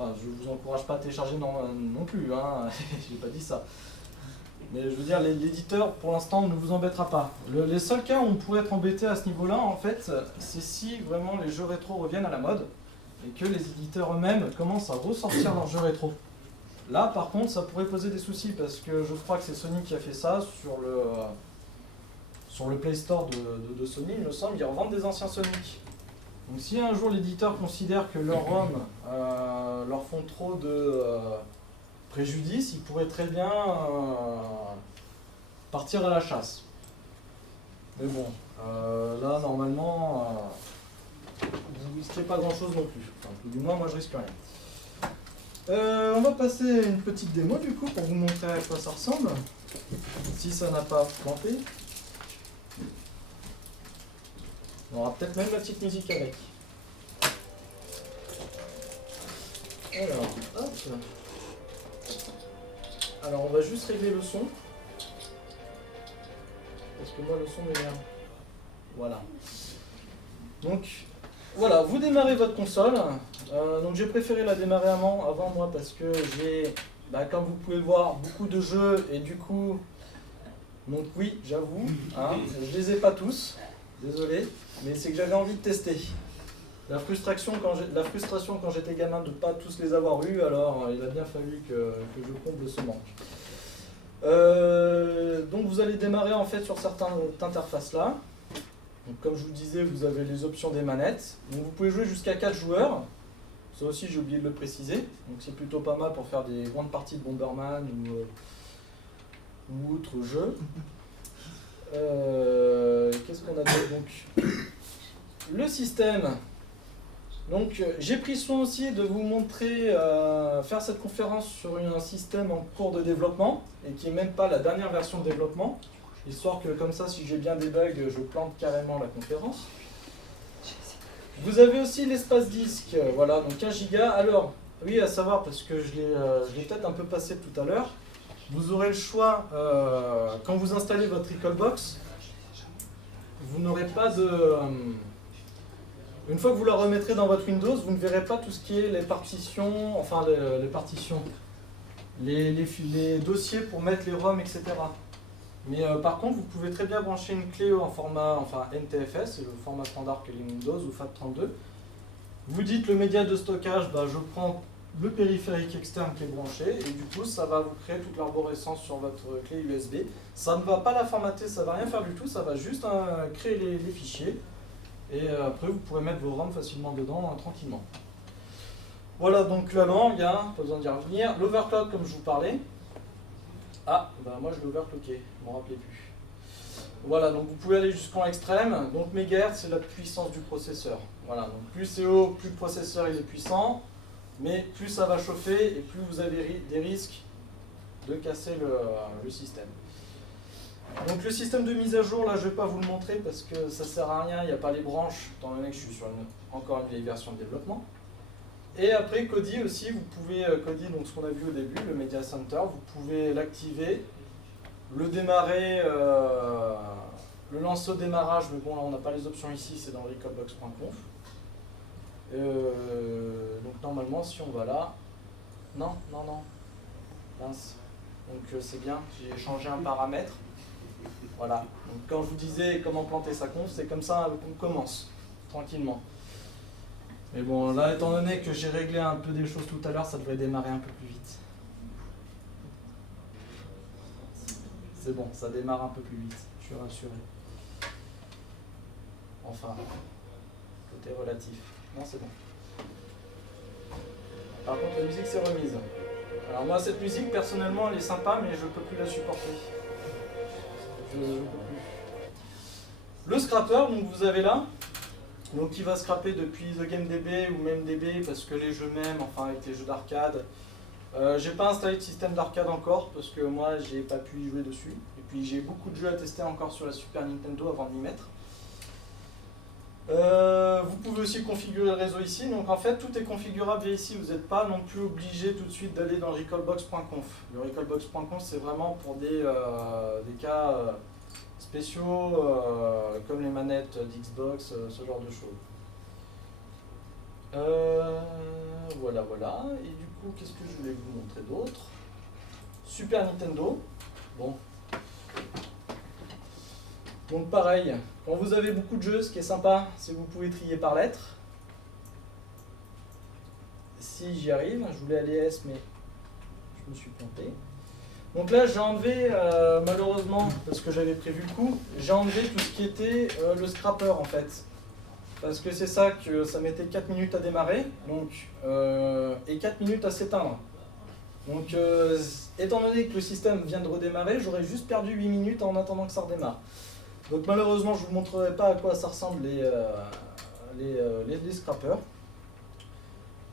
Enfin, je vous encourage pas à télécharger non plus, hein. J'ai pas dit ça. Mais je veux dire, l'éditeur, pour l'instant, ne vous embêtera pas. Les seuls cas où on pourrait être embêté à ce niveau-là, en fait, c'est si vraiment les jeux rétro reviennent à la mode et que les éditeurs eux-mêmes commencent à ressortir leurs jeux rétro. Là, par contre, ça pourrait poser des soucis parce que je crois que c'est Sony qui a fait ça sur le Play Store de Sony, il me semble, ils revendent des anciens Sonic. Donc si un jour l'éditeur considère que leurs ROM leur font trop de préjudice, ils pourraient très bien partir à la chasse. Mais bon, là normalement, vous risquez pas grand chose non plus. Enfin, tout du moins, moi je risque rien. On va passer une petite démo du coup pour vous montrer à quoi ça ressemble, si ça n'a pas planté. On aura peut-être même la petite musique avec. Alors, hop. Alors on va juste régler le son. Parce que moi le son m'énerve. Voilà. Donc, voilà, vous démarrez votre console. Donc j'ai préféré la démarrer avant moi parce que j'ai, comme vous pouvez le voir, beaucoup de jeux et du coup, donc oui, j'avoue, hein, je les ai pas tous, désolé, mais c'est que j'avais envie de tester. La frustration quand j'étais gamin de ne pas tous les avoir eus, alors il a bien fallu que je comble ce manque. Donc vous allez démarrer en fait sur certaines interfaces là. Donc, comme je vous le disais, vous avez les options des manettes. Donc vous pouvez jouer jusqu'à 4 joueurs. Ça aussi j'ai oublié de le préciser. Donc c'est plutôt pas mal pour faire des grandes parties de Bomberman ou autre jeu. Qu'est-ce qu'on a d'autre donc? Le système. Donc j'ai pris soin aussi de vous montrer, faire cette conférence sur un système en cours de développement et qui n'est même pas la dernière version de développement, histoire que comme ça si j'ai bien des bugs je plante carrément la conférence. Vous avez aussi l'espace disque, voilà, donc 1 Go. Alors, oui à savoir parce que je l'ai peut-être un peu passé tout à l'heure, vous aurez le choix, quand vous installez votre Recalbox, vous n'aurez pas de... Une fois que vous la remettrez dans votre Windows, vous ne verrez pas tout ce qui est les partitions, enfin les partitions, les dossiers pour mettre les ROM, etc. Mais par contre, vous pouvez très bien brancher une clé en format NTFS, c'est le format standard que les Windows, ou FAT32. Vous dites le média de stockage, je prends le périphérique externe qui est branché, et du coup, ça va vous créer toute l'arborescence sur votre clé USB. Ça ne va pas la formater, ça ne va rien faire du tout, ça va juste créer les fichiers. Et après, vous pourrez mettre vos ROM facilement dedans, tranquillement. Voilà, donc là-dedans, il y a, pas besoin d'y revenir, l'overclock comme je vous parlais. Ah, moi je l'ai overclocké, je ne m'en rappelais plus. Voilà, donc vous pouvez aller jusqu'en extrême. Donc mégahertz, c'est la puissance du processeur. Voilà, donc plus c'est haut, plus le processeur il est puissant, mais plus ça va chauffer et plus vous avez des risques de casser le système. Donc le système de mise à jour, là je ne vais pas vous le montrer parce que ça ne sert à rien, il n'y a pas les branches, étant donné que je suis sur encore une vieille version de développement. Et après Kodi aussi, vous pouvez, Kodi, donc ce qu'on a vu au début, le Media Center, vous pouvez l'activer, le démarrer, le lancer au démarrage, mais bon là on n'a pas les options ici, c'est dans recalbox.conf. Donc normalement si on va là, non, mince, donc c'est bien, j'ai changé un paramètre. Voilà, donc quand je vous disais comment planter sa conf, c'est comme ça qu'on commence, tranquillement. Mais bon, là, étant donné que j'ai réglé un peu des choses tout à l'heure, ça devrait démarrer un peu plus vite. C'est bon, ça démarre un peu plus vite, je suis rassuré. Enfin, tout est relatif. Non, c'est bon. Par contre, la musique s'est remise. Alors moi, cette musique, personnellement, elle est sympa, mais je ne peux plus la supporter. Je peux plus. Le scrapper, donc vous avez là, donc qui va scraper depuis The Game DB ou même DB parce que les jeux même, enfin avec les jeux d'arcade. J'ai pas installé de système d'arcade encore parce que moi j'ai pas pu y jouer dessus. Et puis j'ai beaucoup de jeux à tester encore sur la Super Nintendo avant de m'y mettre. Vous pouvez aussi configurer le réseau ici, donc en fait tout est configurable via ici, vous n'êtes pas non plus obligé tout de suite d'aller dans recalbox.conf. Le recalbox.conf c'est vraiment pour des cas spéciaux comme les manettes d'Xbox, ce genre de choses. Voilà. Et du coup, qu'est-ce que je voulais vous montrer d'autre? Super Nintendo. Bon. Donc pareil, quand vous avez beaucoup de jeux, ce qui est sympa, c'est que vous pouvez trier par lettres. Si j'y arrive, je voulais aller S, mais je me suis planté. Donc là, j'ai enlevé, malheureusement, parce que j'avais prévu le coup, j'ai enlevé tout ce qui était le scrapper en fait. Parce que c'est ça que ça mettait 4 minutes à démarrer, donc, et 4 minutes à s'éteindre. Donc, étant donné que le système vient de redémarrer, j'aurais juste perdu 8 minutes en attendant que ça redémarre. Donc malheureusement, je ne vous montrerai pas à quoi ça ressemble les scrappers.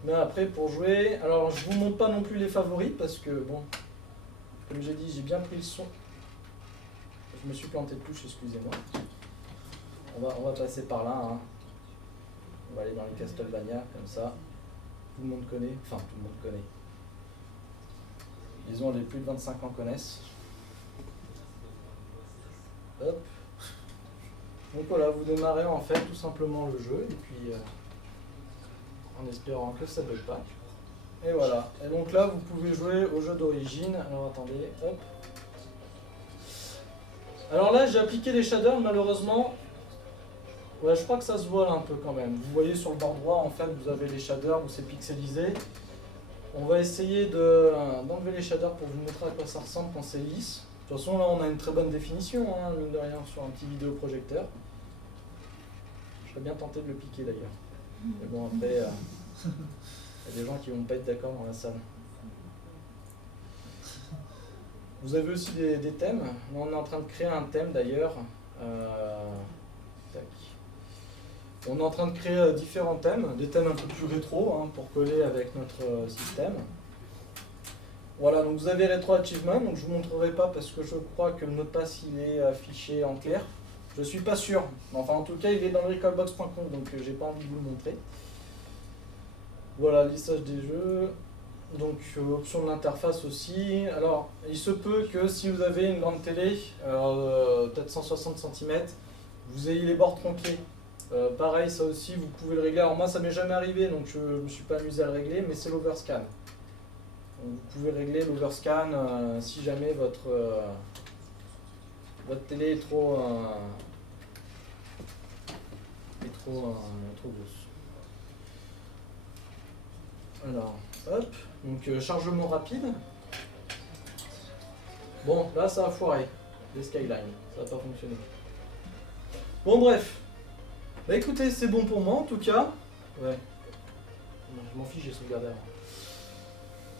Mais après, pour jouer, alors je ne vous montre pas non plus les favoris, parce que, bon, comme j'ai dit, j'ai bien pris le son. Je me suis planté de touche, excusez-moi. On va passer par là. Hein. On va aller dans les Castlevania, comme ça. Tout le monde connaît, enfin tout le monde connaît. Disons, les plus de 25 ans connaissent. Hop. Donc voilà, vous démarrez en fait tout simplement le jeu, et puis en espérant que ça ne bug pas. Et voilà. Et donc là, vous pouvez jouer au jeu d'origine. Alors attendez, hop. Alors là, j'ai appliqué les shaders, malheureusement. Ouais, je crois que ça se voit là un peu quand même. Vous voyez sur le bord droit, en fait, vous avez les shaders, où c'est pixelisé. On va essayer d'enlever les shaders pour vous montrer à quoi ça ressemble quand c'est lisse. De toute façon, là, on a une très bonne définition, hein, mine de rien, sur un petit vidéoprojecteur. Je serais bien tenté de le piquer d'ailleurs. Mais bon, après, il y a des gens qui vont pas être d'accord dans la salle. Vous avez aussi des thèmes. Là, on est en train de créer un thème d'ailleurs. On est en train de créer différents thèmes, des thèmes un peu plus rétro, hein, pour coller avec notre système. Voilà, donc vous avez Retro Achievement, donc je ne vous montrerai pas parce que je crois que le mot de passe il est affiché en clair. Je ne suis pas sûr, enfin en tout cas il est dans le recalbox.com, donc j'ai pas envie de vous le montrer. Voilà, lissage des jeux, donc option de l'interface aussi. Alors il se peut que si vous avez une grande télé, peut-être 160 cm, vous ayez les bords tronqués. Pareil, ça aussi vous pouvez le régler. Alors moi ça m'est jamais arrivé, donc je ne me suis pas amusé à le régler, mais c'est l'overscan. Vous pouvez régler l'overscan si jamais votre télé est trop grosse. Alors, hop, donc chargement rapide. Bon, là ça a foiré, les Skyline, ça n'a pas fonctionné. Bon bref, bah écoutez, c'est bon pour moi en tout cas. Ouais, je m'en fiche, j'ai sauvegardé avant.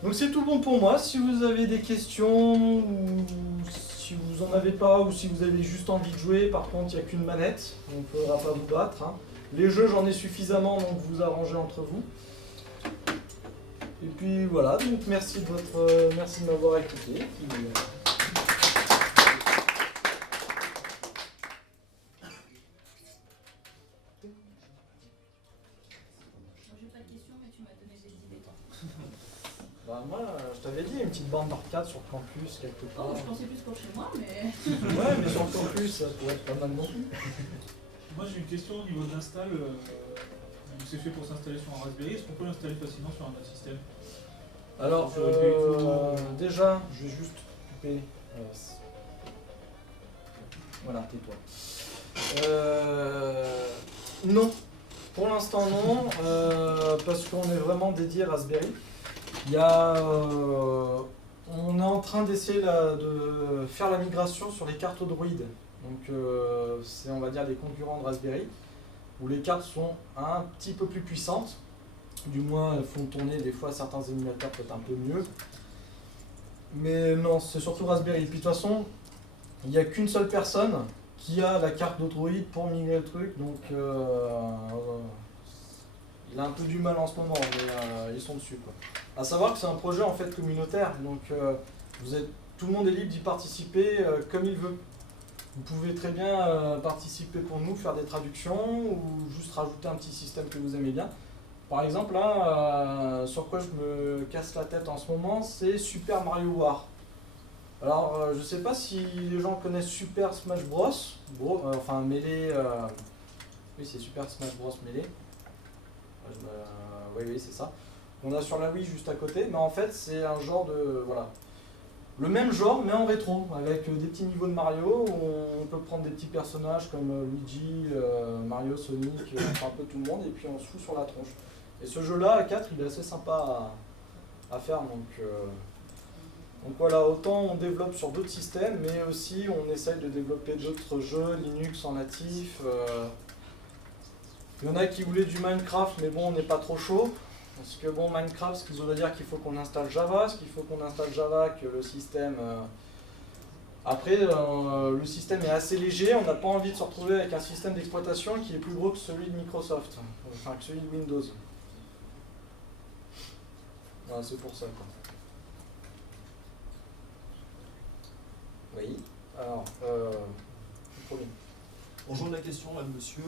Donc c'est tout bon pour moi. Si vous avez des questions, ou si vous en avez pas, ou si vous avez juste envie de jouer, par contre il n'y a qu'une manette, on ne pourra pas vous battre. Hein. Les jeux j'en ai suffisamment, donc vous arrangez entre vous. Et puis voilà, donc merci de m'avoir écouté. Bah moi, je t'avais dit, une petite bande d'arcade sur le campus, quelque part. Oh, je pensais plus pour chez moi, mais... Ouais, mais sur le campus, ça pourrait être pas mal non plus. Moi j'ai une question au niveau de l'install. C'est fait pour s'installer sur un Raspberry. Est-ce qu'on peut l'installer facilement sur un autre système? Alors, déjà, je vais juste couper... voilà, tais-toi. Non. Pour l'instant, non. Parce qu'on est vraiment dédié Raspberry. Il y a, on est en train d'essayer de faire la migration sur les cartes Android. Donc c'est, on va dire, des concurrents de Raspberry, où les cartes sont un petit peu plus puissantes. Du moins, elles font tourner des fois certains émulateurs peut-être un peu mieux. Mais non, c'est surtout Raspberry. Puis de toute façon, il n'y a qu'une seule personne qui a la carte d'Android pour migrer le truc. Donc il a un peu du mal en ce moment, mais ils sont dessus, quoi. À savoir que c'est un projet en fait communautaire, donc tout le monde est libre d'y participer comme il veut. Vous pouvez très bien participer pour nous, faire des traductions ou juste rajouter un petit système que vous aimez bien. Par exemple, là, sur quoi je me casse la tête en ce moment, c'est Super Mario War. Alors, je sais pas si les gens connaissent Super Smash Bros. Enfin, Melee. Oui, c'est Super Smash Bros. Melee. Oui, c'est ça. On a sur la Wii juste à côté, mais en fait c'est un genre de... voilà. Le même genre mais en rétro, avec des petits niveaux de Mario, où on peut prendre des petits personnages comme Luigi, Mario, Sonic, enfin un peu tout le monde, et puis on se fout sur la tronche. Et ce jeu-là, à 4, il est assez sympa à faire, donc voilà, autant on développe sur d'autres systèmes, mais aussi on essaye de développer d'autres jeux, Linux en natif. Il y en a qui voulaient du Minecraft, mais bon, on n'est pas trop chaud. Parce que bon, Minecraft, ce qu'ils veut dire qu'il faut qu'on installe Java, ce qu'il faut qu'on installe Java, que le système... Après, le système est assez léger, on n'a pas envie de se retrouver avec un système d'exploitation qui est plus gros que celui de Microsoft, enfin que celui de Windows. Voilà, c'est pour ça, quoi. Oui, alors, premier. Bonjour, la question là, monsieur.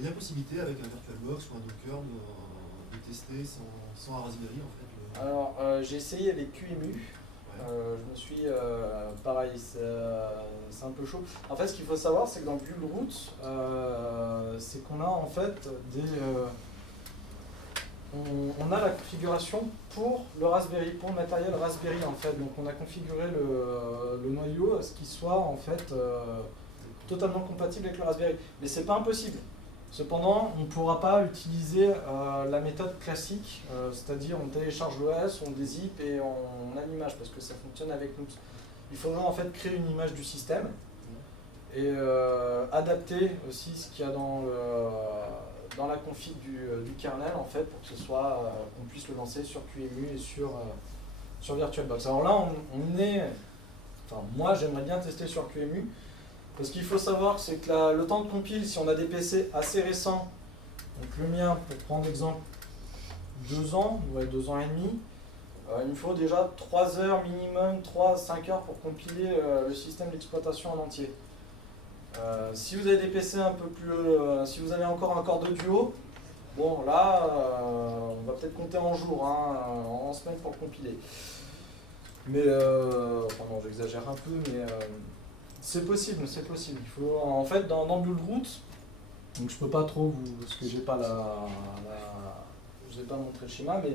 Il y a possibilité avec un VirtualBox ou un Docker de tester sans un Raspberry en fait Alors, j'ai essayé avec QEMU. Ouais. Je me suis... pareil, c'est un peu chaud. En fait, ce qu'il faut savoir, c'est que dans Buildroot, c'est qu'on a en fait des... on a la configuration pour le Raspberry, pour le matériel Raspberry en fait. Donc on a configuré le noyau à ce qu'il soit en fait totalement compatible avec le Raspberry. Mais c'est pas impossible. Cependant, on ne pourra pas utiliser la méthode classique, c'est-à-dire on télécharge l'OS, on dézip et on a l'image parce que ça fonctionne avec nous. Il faudra en fait créer une image du système et adapter aussi ce qu'il y a dans la config du kernel en fait pour que ce soit qu'on puisse le lancer sur QEMU et sur VirtualBox. Alors là, moi j'aimerais bien tester sur QEMU. Parce qu'il faut savoir que c'est que le temps de compile, si on a des PC assez récents, donc le mien, pour prendre l'exemple, 2 ans, ouais, 2 ans et demi, il me faut déjà 3 heures minimum, 3-5 heures pour compiler le système d'exploitation en entier. Si vous avez des PC un peu plus... si vous avez encore un corps de duo, bon là, on va peut-être compter en jours, hein, en semaines pour le compiler. Mais, enfin non, j'exagère un peu, mais... c'est possible, c'est possible. Il faut, en fait, dans Buildroot, donc je peux pas trop parce que j'ai pas je n'ai pas montré le schéma, mais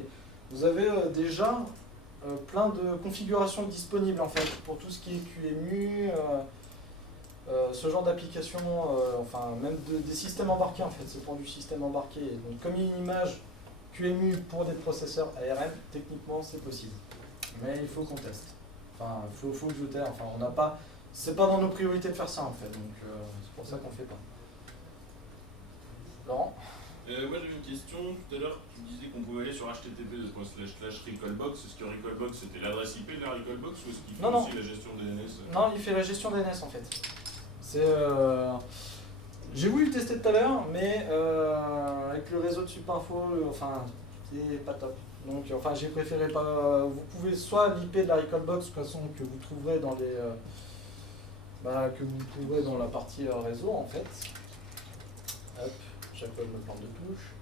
vous avez déjà plein de configurations disponibles en fait pour tout ce qui est QEMU, ce genre d'application, enfin même des systèmes embarqués en fait. C'est pour du système embarqué. Donc comme il y a une image QEMU pour des processeurs ARM, techniquement c'est possible, mais il faut qu'on teste. Enfin, il faut que je teste. Enfin, on n'a pas. C'est pas dans nos priorités de faire ça en fait, donc c'est pour ça qu'on ne fait pas. Laurent ? Moi j'avais une question, tout à l'heure tu disais qu'on pouvait aller sur http://recallbox, est-ce que recallbox c'était l'adresse IP de la recallbox ou est-ce qu'il fait aussi la gestion DNS? Non, il fait la gestion DNS en fait. J'ai voulu le tester tout à l'heure, mais avec le réseau de Supinfo, enfin, c'est pas top. Donc, enfin, j'ai préféré pas. Vous pouvez soit l'IP de la Recalbox, de toute façon, que vous trouverez dans les. Que vous trouverez dans la partie réseau, en fait. Hop, chaque fois je me plante de touche.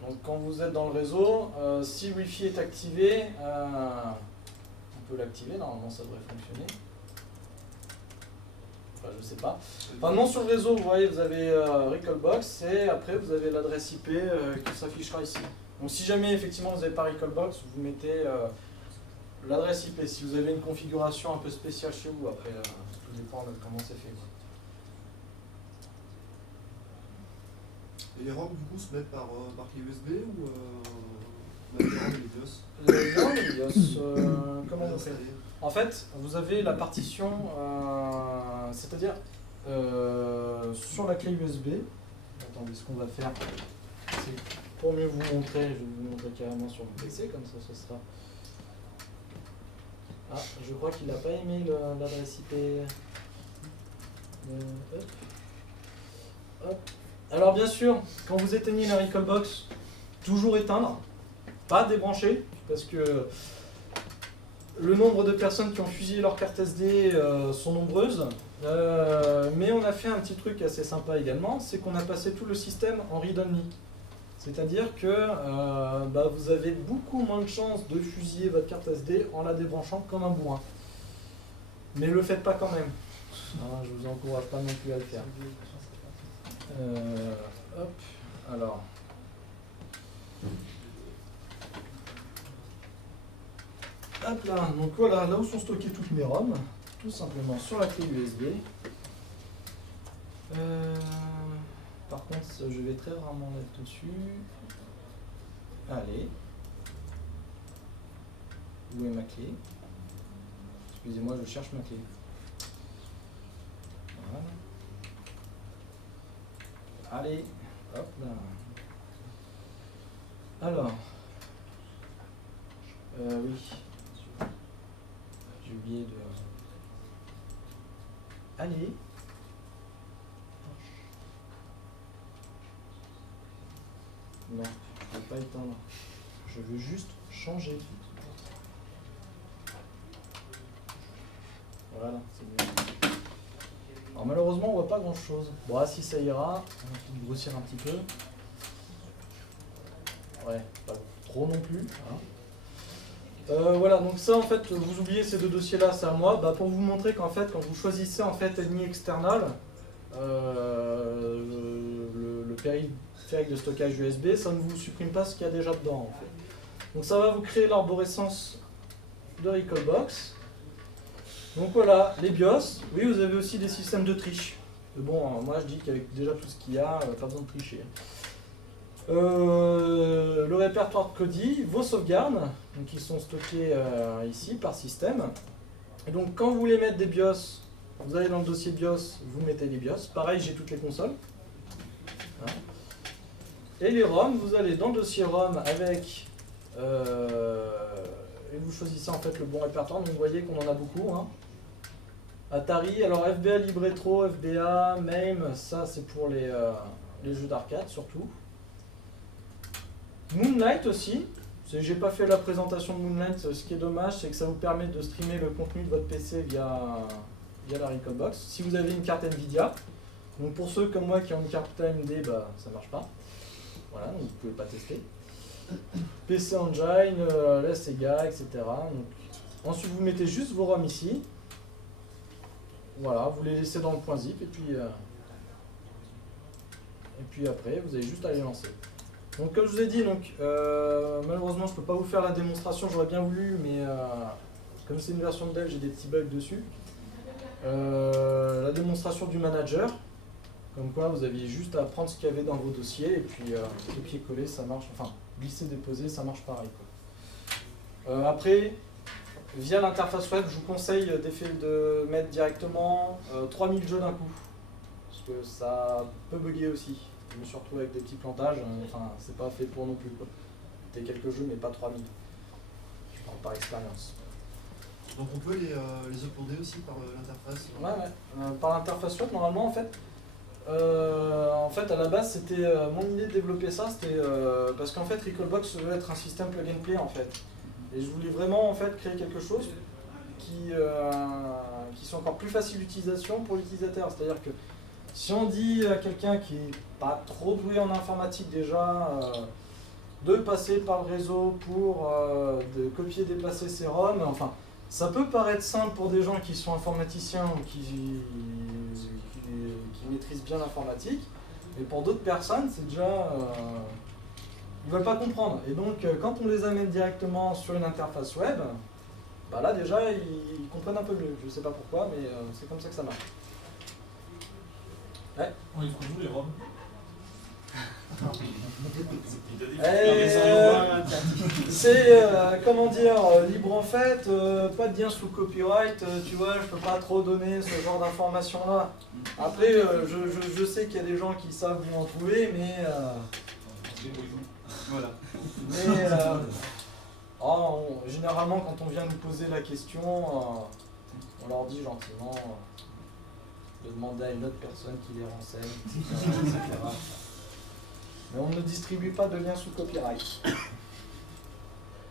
Donc, quand vous êtes dans le réseau, si le Wi-Fi est activé, on peut l'activer, normalement ça devrait fonctionner. Enfin, je sais pas. Enfin, non, sur le réseau, vous voyez, vous avez Recalbox et après vous avez l'adresse IP qui s'affichera ici. Donc, si jamais effectivement vous n'avez pas Recalbox, vous mettez l'adresse IP. Si vous avez une configuration un peu spéciale chez vous, après, tout dépend de comment c'est fait. Et les ROM du coup se mettent par clé USB ou les ROM et les BIOS? Non, les BIOS, comment on fait? En fait, vous avez la partition, c'est-à-dire sur la clé USB. Attendez, ce qu'on va faire, c'est pour mieux vous montrer, je vais vous montrer carrément sur le PC, comme ça ce sera. Ah, je crois qu'il n'a pas aimé l'adresse IP. Hop. Hop. Alors bien sûr, quand vous éteignez la Recalbox, toujours éteindre, pas débrancher, parce que le nombre de personnes qui ont fusillé leur carte SD sont nombreuses. Mais on a fait un petit truc assez sympa également, c'est qu'on a passé tout le système en read-only. C'est-à-dire que vous avez beaucoup moins de chances de fusiller votre carte SD en la débranchant comme un bourrin. Mais le faites pas quand même. Je vous encourage pas non plus à le faire. Hop, alors. Hop là, donc voilà, là où sont stockées toutes mes ROM, tout simplement sur la clé USB. Par contre, je vais très rarement mettre dessus. Allez. Où est ma clé? Excusez-moi, je cherche ma clé. Voilà. Allez, hop là. Alors, oui, j'ai oublié de... Allez. Non, je ne veux pas éteindre. Je veux juste changer. Voilà, c'est mieux. Alors malheureusement on voit pas grand chose. Bon, si ça ira, on va grossir un petit peu. Ouais, pas trop non plus. Hein. Voilà, donc ça en fait, vous oubliez ces deux dossiers là, c'est à moi, pour vous montrer qu'en fait, quand vous choisissez en fait ennemi external, le périphérique de stockage USB, ça ne vous supprime pas ce qu'il y a déjà dedans en fait. Donc ça va vous créer l'arborescence de Recalbox. Donc voilà, les BIOS. Oui, vous avez aussi des systèmes de triche. Mais bon, moi je dis qu'avec déjà tout ce qu'il y a, pas besoin de tricher. Le répertoire de CODI, vos sauvegardes, donc qui sont stockées ici par système. Et donc quand vous voulez mettre des BIOS, vous allez dans le dossier BIOS, vous mettez les BIOS. Pareil, j'ai toutes les consoles. Hein. Et les ROM, vous allez dans le dossier ROM avec... et vous choisissez en fait le bon répertoire, donc vous voyez qu'on en a beaucoup. Hein. Atari, alors FBA Libretro, FBA, MAME, ça c'est pour les jeux d'arcade surtout. Moonlight aussi, j'ai pas fait la présentation de Moonlight, ce qui est dommage c'est que ça vous permet de streamer le contenu de votre PC via la Recalbox. Si vous avez une carte Nvidia, donc pour ceux comme moi qui ont une carte AMD, ça marche pas. Voilà, donc vous pouvez pas tester. PC Engine, la Sega, etc. Donc, ensuite vous mettez juste vos ROM ici. Voilà, vous les laissez dans le point zip et puis après vous avez juste à les lancer. Donc comme je vous ai dit, malheureusement je ne peux pas vous faire la démonstration, j'aurais bien voulu, mais comme c'est une version de Dell, j'ai des petits bugs dessus. La démonstration du manager, comme quoi vous aviez juste à prendre ce qu'il y avait dans vos dossiers et puis copier-coller, ça marche, enfin glisser-déposer, ça marche pareil. Après, via l'interface web, je vous conseille de mettre directement 3000 jeux d'un coup, parce que ça peut bugger aussi. Je me suis retrouvé avec des petits plantages, enfin c'est pas fait pour non plus quoi. C'était quelques jeux mais pas 3000. Je parle par expérience. Donc on peut les uploader aussi par l'interface Ouais, par l'interface web, normalement en fait, En fait, à la base, c'était mon idée de développer ça, c'était parce qu'en fait, Recalbox veut être un système plug and play en fait. Et je voulais vraiment en fait créer quelque chose qui soit encore plus facile d'utilisation pour l'utilisateur. C'est-à-dire que si on dit à quelqu'un qui n'est pas trop doué en informatique déjà, de passer par le réseau pour de copier, déplacer ses ROM, enfin, ça peut paraître simple pour des gens qui sont informaticiens ou qui maîtrisent bien l'informatique, mais pour d'autres personnes, c'est déjà... ils ne veulent pas comprendre. Et donc, quand on les amène directement sur une interface web, bah là déjà, ils comprennent un peu mieux. Je ne sais pas pourquoi, mais c'est comme ça que ça marche. Ouais. On les trouve où les ROM? C'est, comment dire, libre en fait, pas de lien sous copyright, tu vois, je peux pas trop donner ce genre d'informations là. Après, je sais qu'il y a des gens qui savent où en trouver, mais... Voilà. mais généralement, quand on vient nous poser la question, on leur dit gentiment de demander à une autre personne qui les renseigne, etc. Mais on ne distribue pas de liens sous copyright.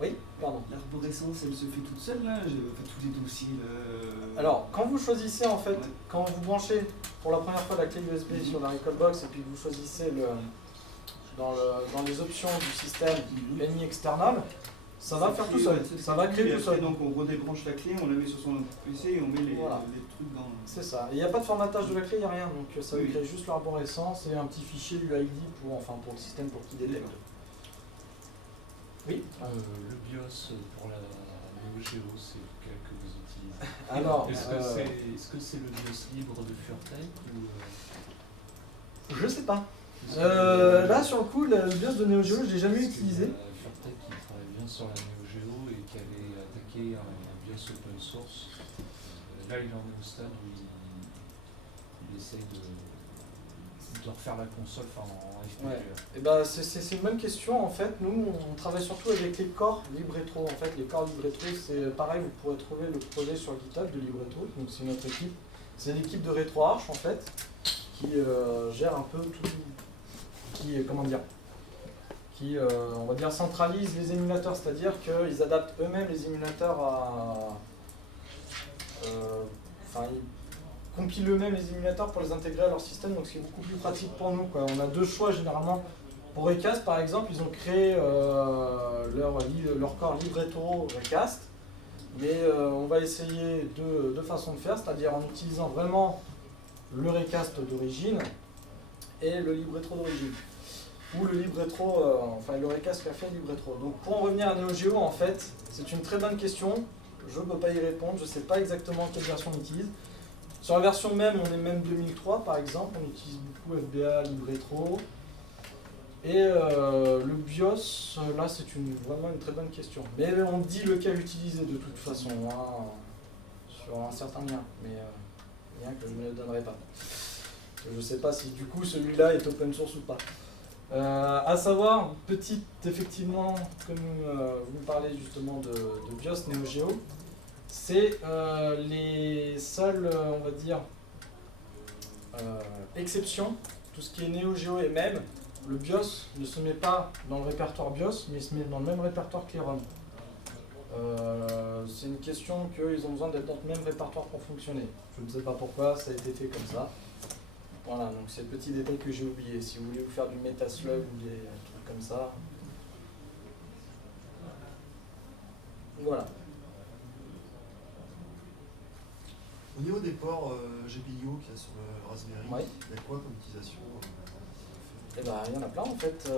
Oui, pardon. L'arborescence, elle se fait toute seule là, j'ai fait tous les dossiers là. Alors, quand vous choisissez en fait, quand vous branchez pour la première fois la clé USB sur la Recalbox et puis que vous choisissez dans les options du système PMI external, ça va faire tout seul, ça va créer tout seul. Donc on redébranche la clé, on la met sur son PC et on met les trucs dans... C'est ça, et il n'y a pas de formatage de la clé, il n'y a rien, donc ça va créer juste l'arborescence et un petit fichier UID pour le système pour qu'il détecte. Oui. Le BIOS pour la Neo Geo, c'est lequel que vous utilisez? Alors, est-ce que c'est le BIOS libre de FurTech ou je sais pas. Là sur le coup, le BIOS de Neo Geo, je l'ai jamais utilisé. FurTech qui travaille bien sur la Neo Geo et qui avait attaqué un BIOS open source. Là, il en est au stade où il essaye de refaire la console en FPGA. Ouais. Et ben, c'est une bonne question. En fait, nous, on travaille surtout avec les corps LibreTro. En fait, les corps LibreTro, c'est pareil, vous pourrez trouver le projet sur GitHub de LibreTro. Donc, c'est notre équipe. C'est l'équipe de RetroArch, en fait, qui gère un peu tout. Qui, on va dire, centralise les émulateurs. C'est-à-dire qu'ils adaptent eux-mêmes les émulateurs à. Ils compilent eux-mêmes les émulateurs pour les intégrer à leur système, donc c'est beaucoup plus pratique pour nous, quoi. On a deux choix généralement. Pour Recast par exemple, ils ont créé leur corps LibreTro Recast, mais on va essayer deux façons de faire, c'est-à-dire en utilisant vraiment le Recast d'origine et le LibreTro d'origine. Ou le LibreTro, le Recast qu'a fait LibreTro. Donc pour en revenir à Neo Geo, en fait, c'est une très bonne question, je ne peux pas y répondre, je ne sais pas exactement quelle version on utilise. Sur la version même, on est même 2003 par exemple, on utilise beaucoup FBA, LibreTro. Et le BIOS, là c'est vraiment une très bonne question. Mais on dit lequel utiliser de toute façon, sur un certain lien, mais lien que je ne me donnerai pas. Je ne sais pas si du coup celui-là est open source ou pas. À savoir, effectivement, comme vous me parlez justement de BIOS Neo Geo, c'est les seules, on va dire, exceptions, tout ce qui est Neo Geo et même, le BIOS ne se met pas dans le répertoire BIOS, mais il se met dans le même répertoire que les ROM. C'est une question qu'ils ont besoin d'être dans le même répertoire pour fonctionner. Je ne sais pas pourquoi, ça a été fait comme ça. Voilà, donc c'est le petit détail que j'ai oublié. Si vous voulez vous faire du Metaslug ou des trucs comme ça. Voilà. Au niveau des ports GPIO qu'il y a sur le Raspberry, Ouais. il y a quoi comme utilisation Eh ben, il y en a plein en fait.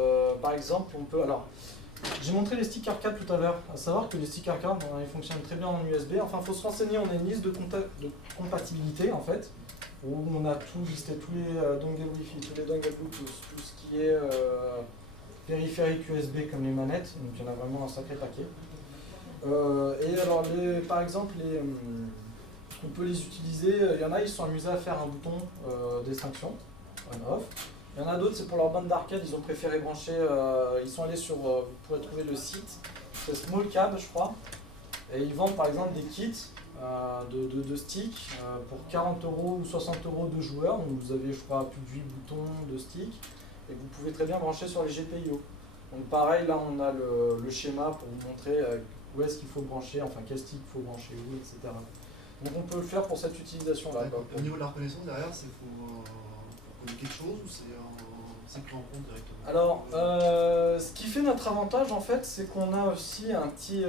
Par exemple, on peut. Alors, j'ai montré les stick arcade tout à l'heure. À savoir que les stick arcade, ils fonctionnent très bien en USB. Enfin, il faut se renseigner. On a une liste de compatibilité en fait, où on a tout listé, tous les dongles Wi-Fi, tous les dongles Bluetooth, tout ce qui est périphérique USB comme les manettes. Donc, il y en a vraiment un sacré paquet. Et alors, par exemple, on peut les utiliser. Il y en a, ils se sont amusés à faire un bouton d'extinction, on-off. Il y en a d'autres, c'est pour leur bande d'arcade, ils ont préféré brancher, ils sont allés sur, vous pourrez trouver le site, c'est Small Cab je crois, et ils vendent par exemple des kits de sticks pour 40 € ou 60 € de joueur. Donc vous avez, je crois, plus de 8 boutons de stick et vous pouvez très bien brancher sur les GPIO. Donc pareil, là on a le schéma pour vous montrer où est-ce qu'il faut brancher, enfin quel stick il faut brancher où, etc. Donc on peut le faire pour cette utilisation-là. Au niveau de la reconnaissance derrière, c'est faut coder quelque chose ou c'est pris en compte directement? Alors, ce qui fait notre avantage en fait, c'est qu'on a aussi un petit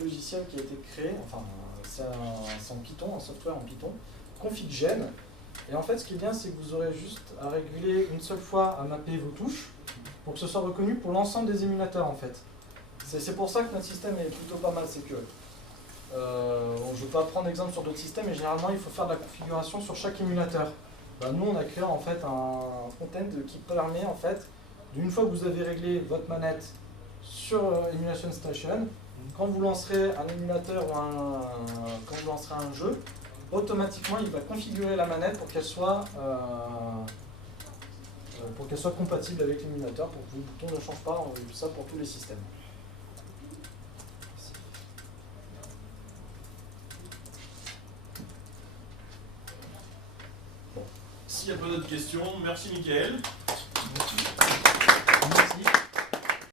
logiciel qui a été créé, enfin c'est en Python, un software en Python, config-gen. Et en fait, ce qui est bien, c'est que vous aurez juste à réguler une seule fois à mapper vos touches pour que ce soit reconnu pour l'ensemble des émulateurs en fait. C'est pour ça que notre système est plutôt pas mal sécurisé. Je ne vais pas prendre exemple sur d'autres systèmes, mais généralement il faut faire de la configuration sur chaque émulateur. Nous on a créé en fait un front-end qui permet en fait, une fois que vous avez réglé votre manette sur Emulation Station, quand vous lancerez un émulateur ou quand vous lancerez un jeu, automatiquement il va configurer la manette pour qu'elle soit compatible avec l'émulateur, pour que vos boutons ne changent pas, ça pour tous les systèmes. S'il n'y a pas d'autres questions, merci Mickaël.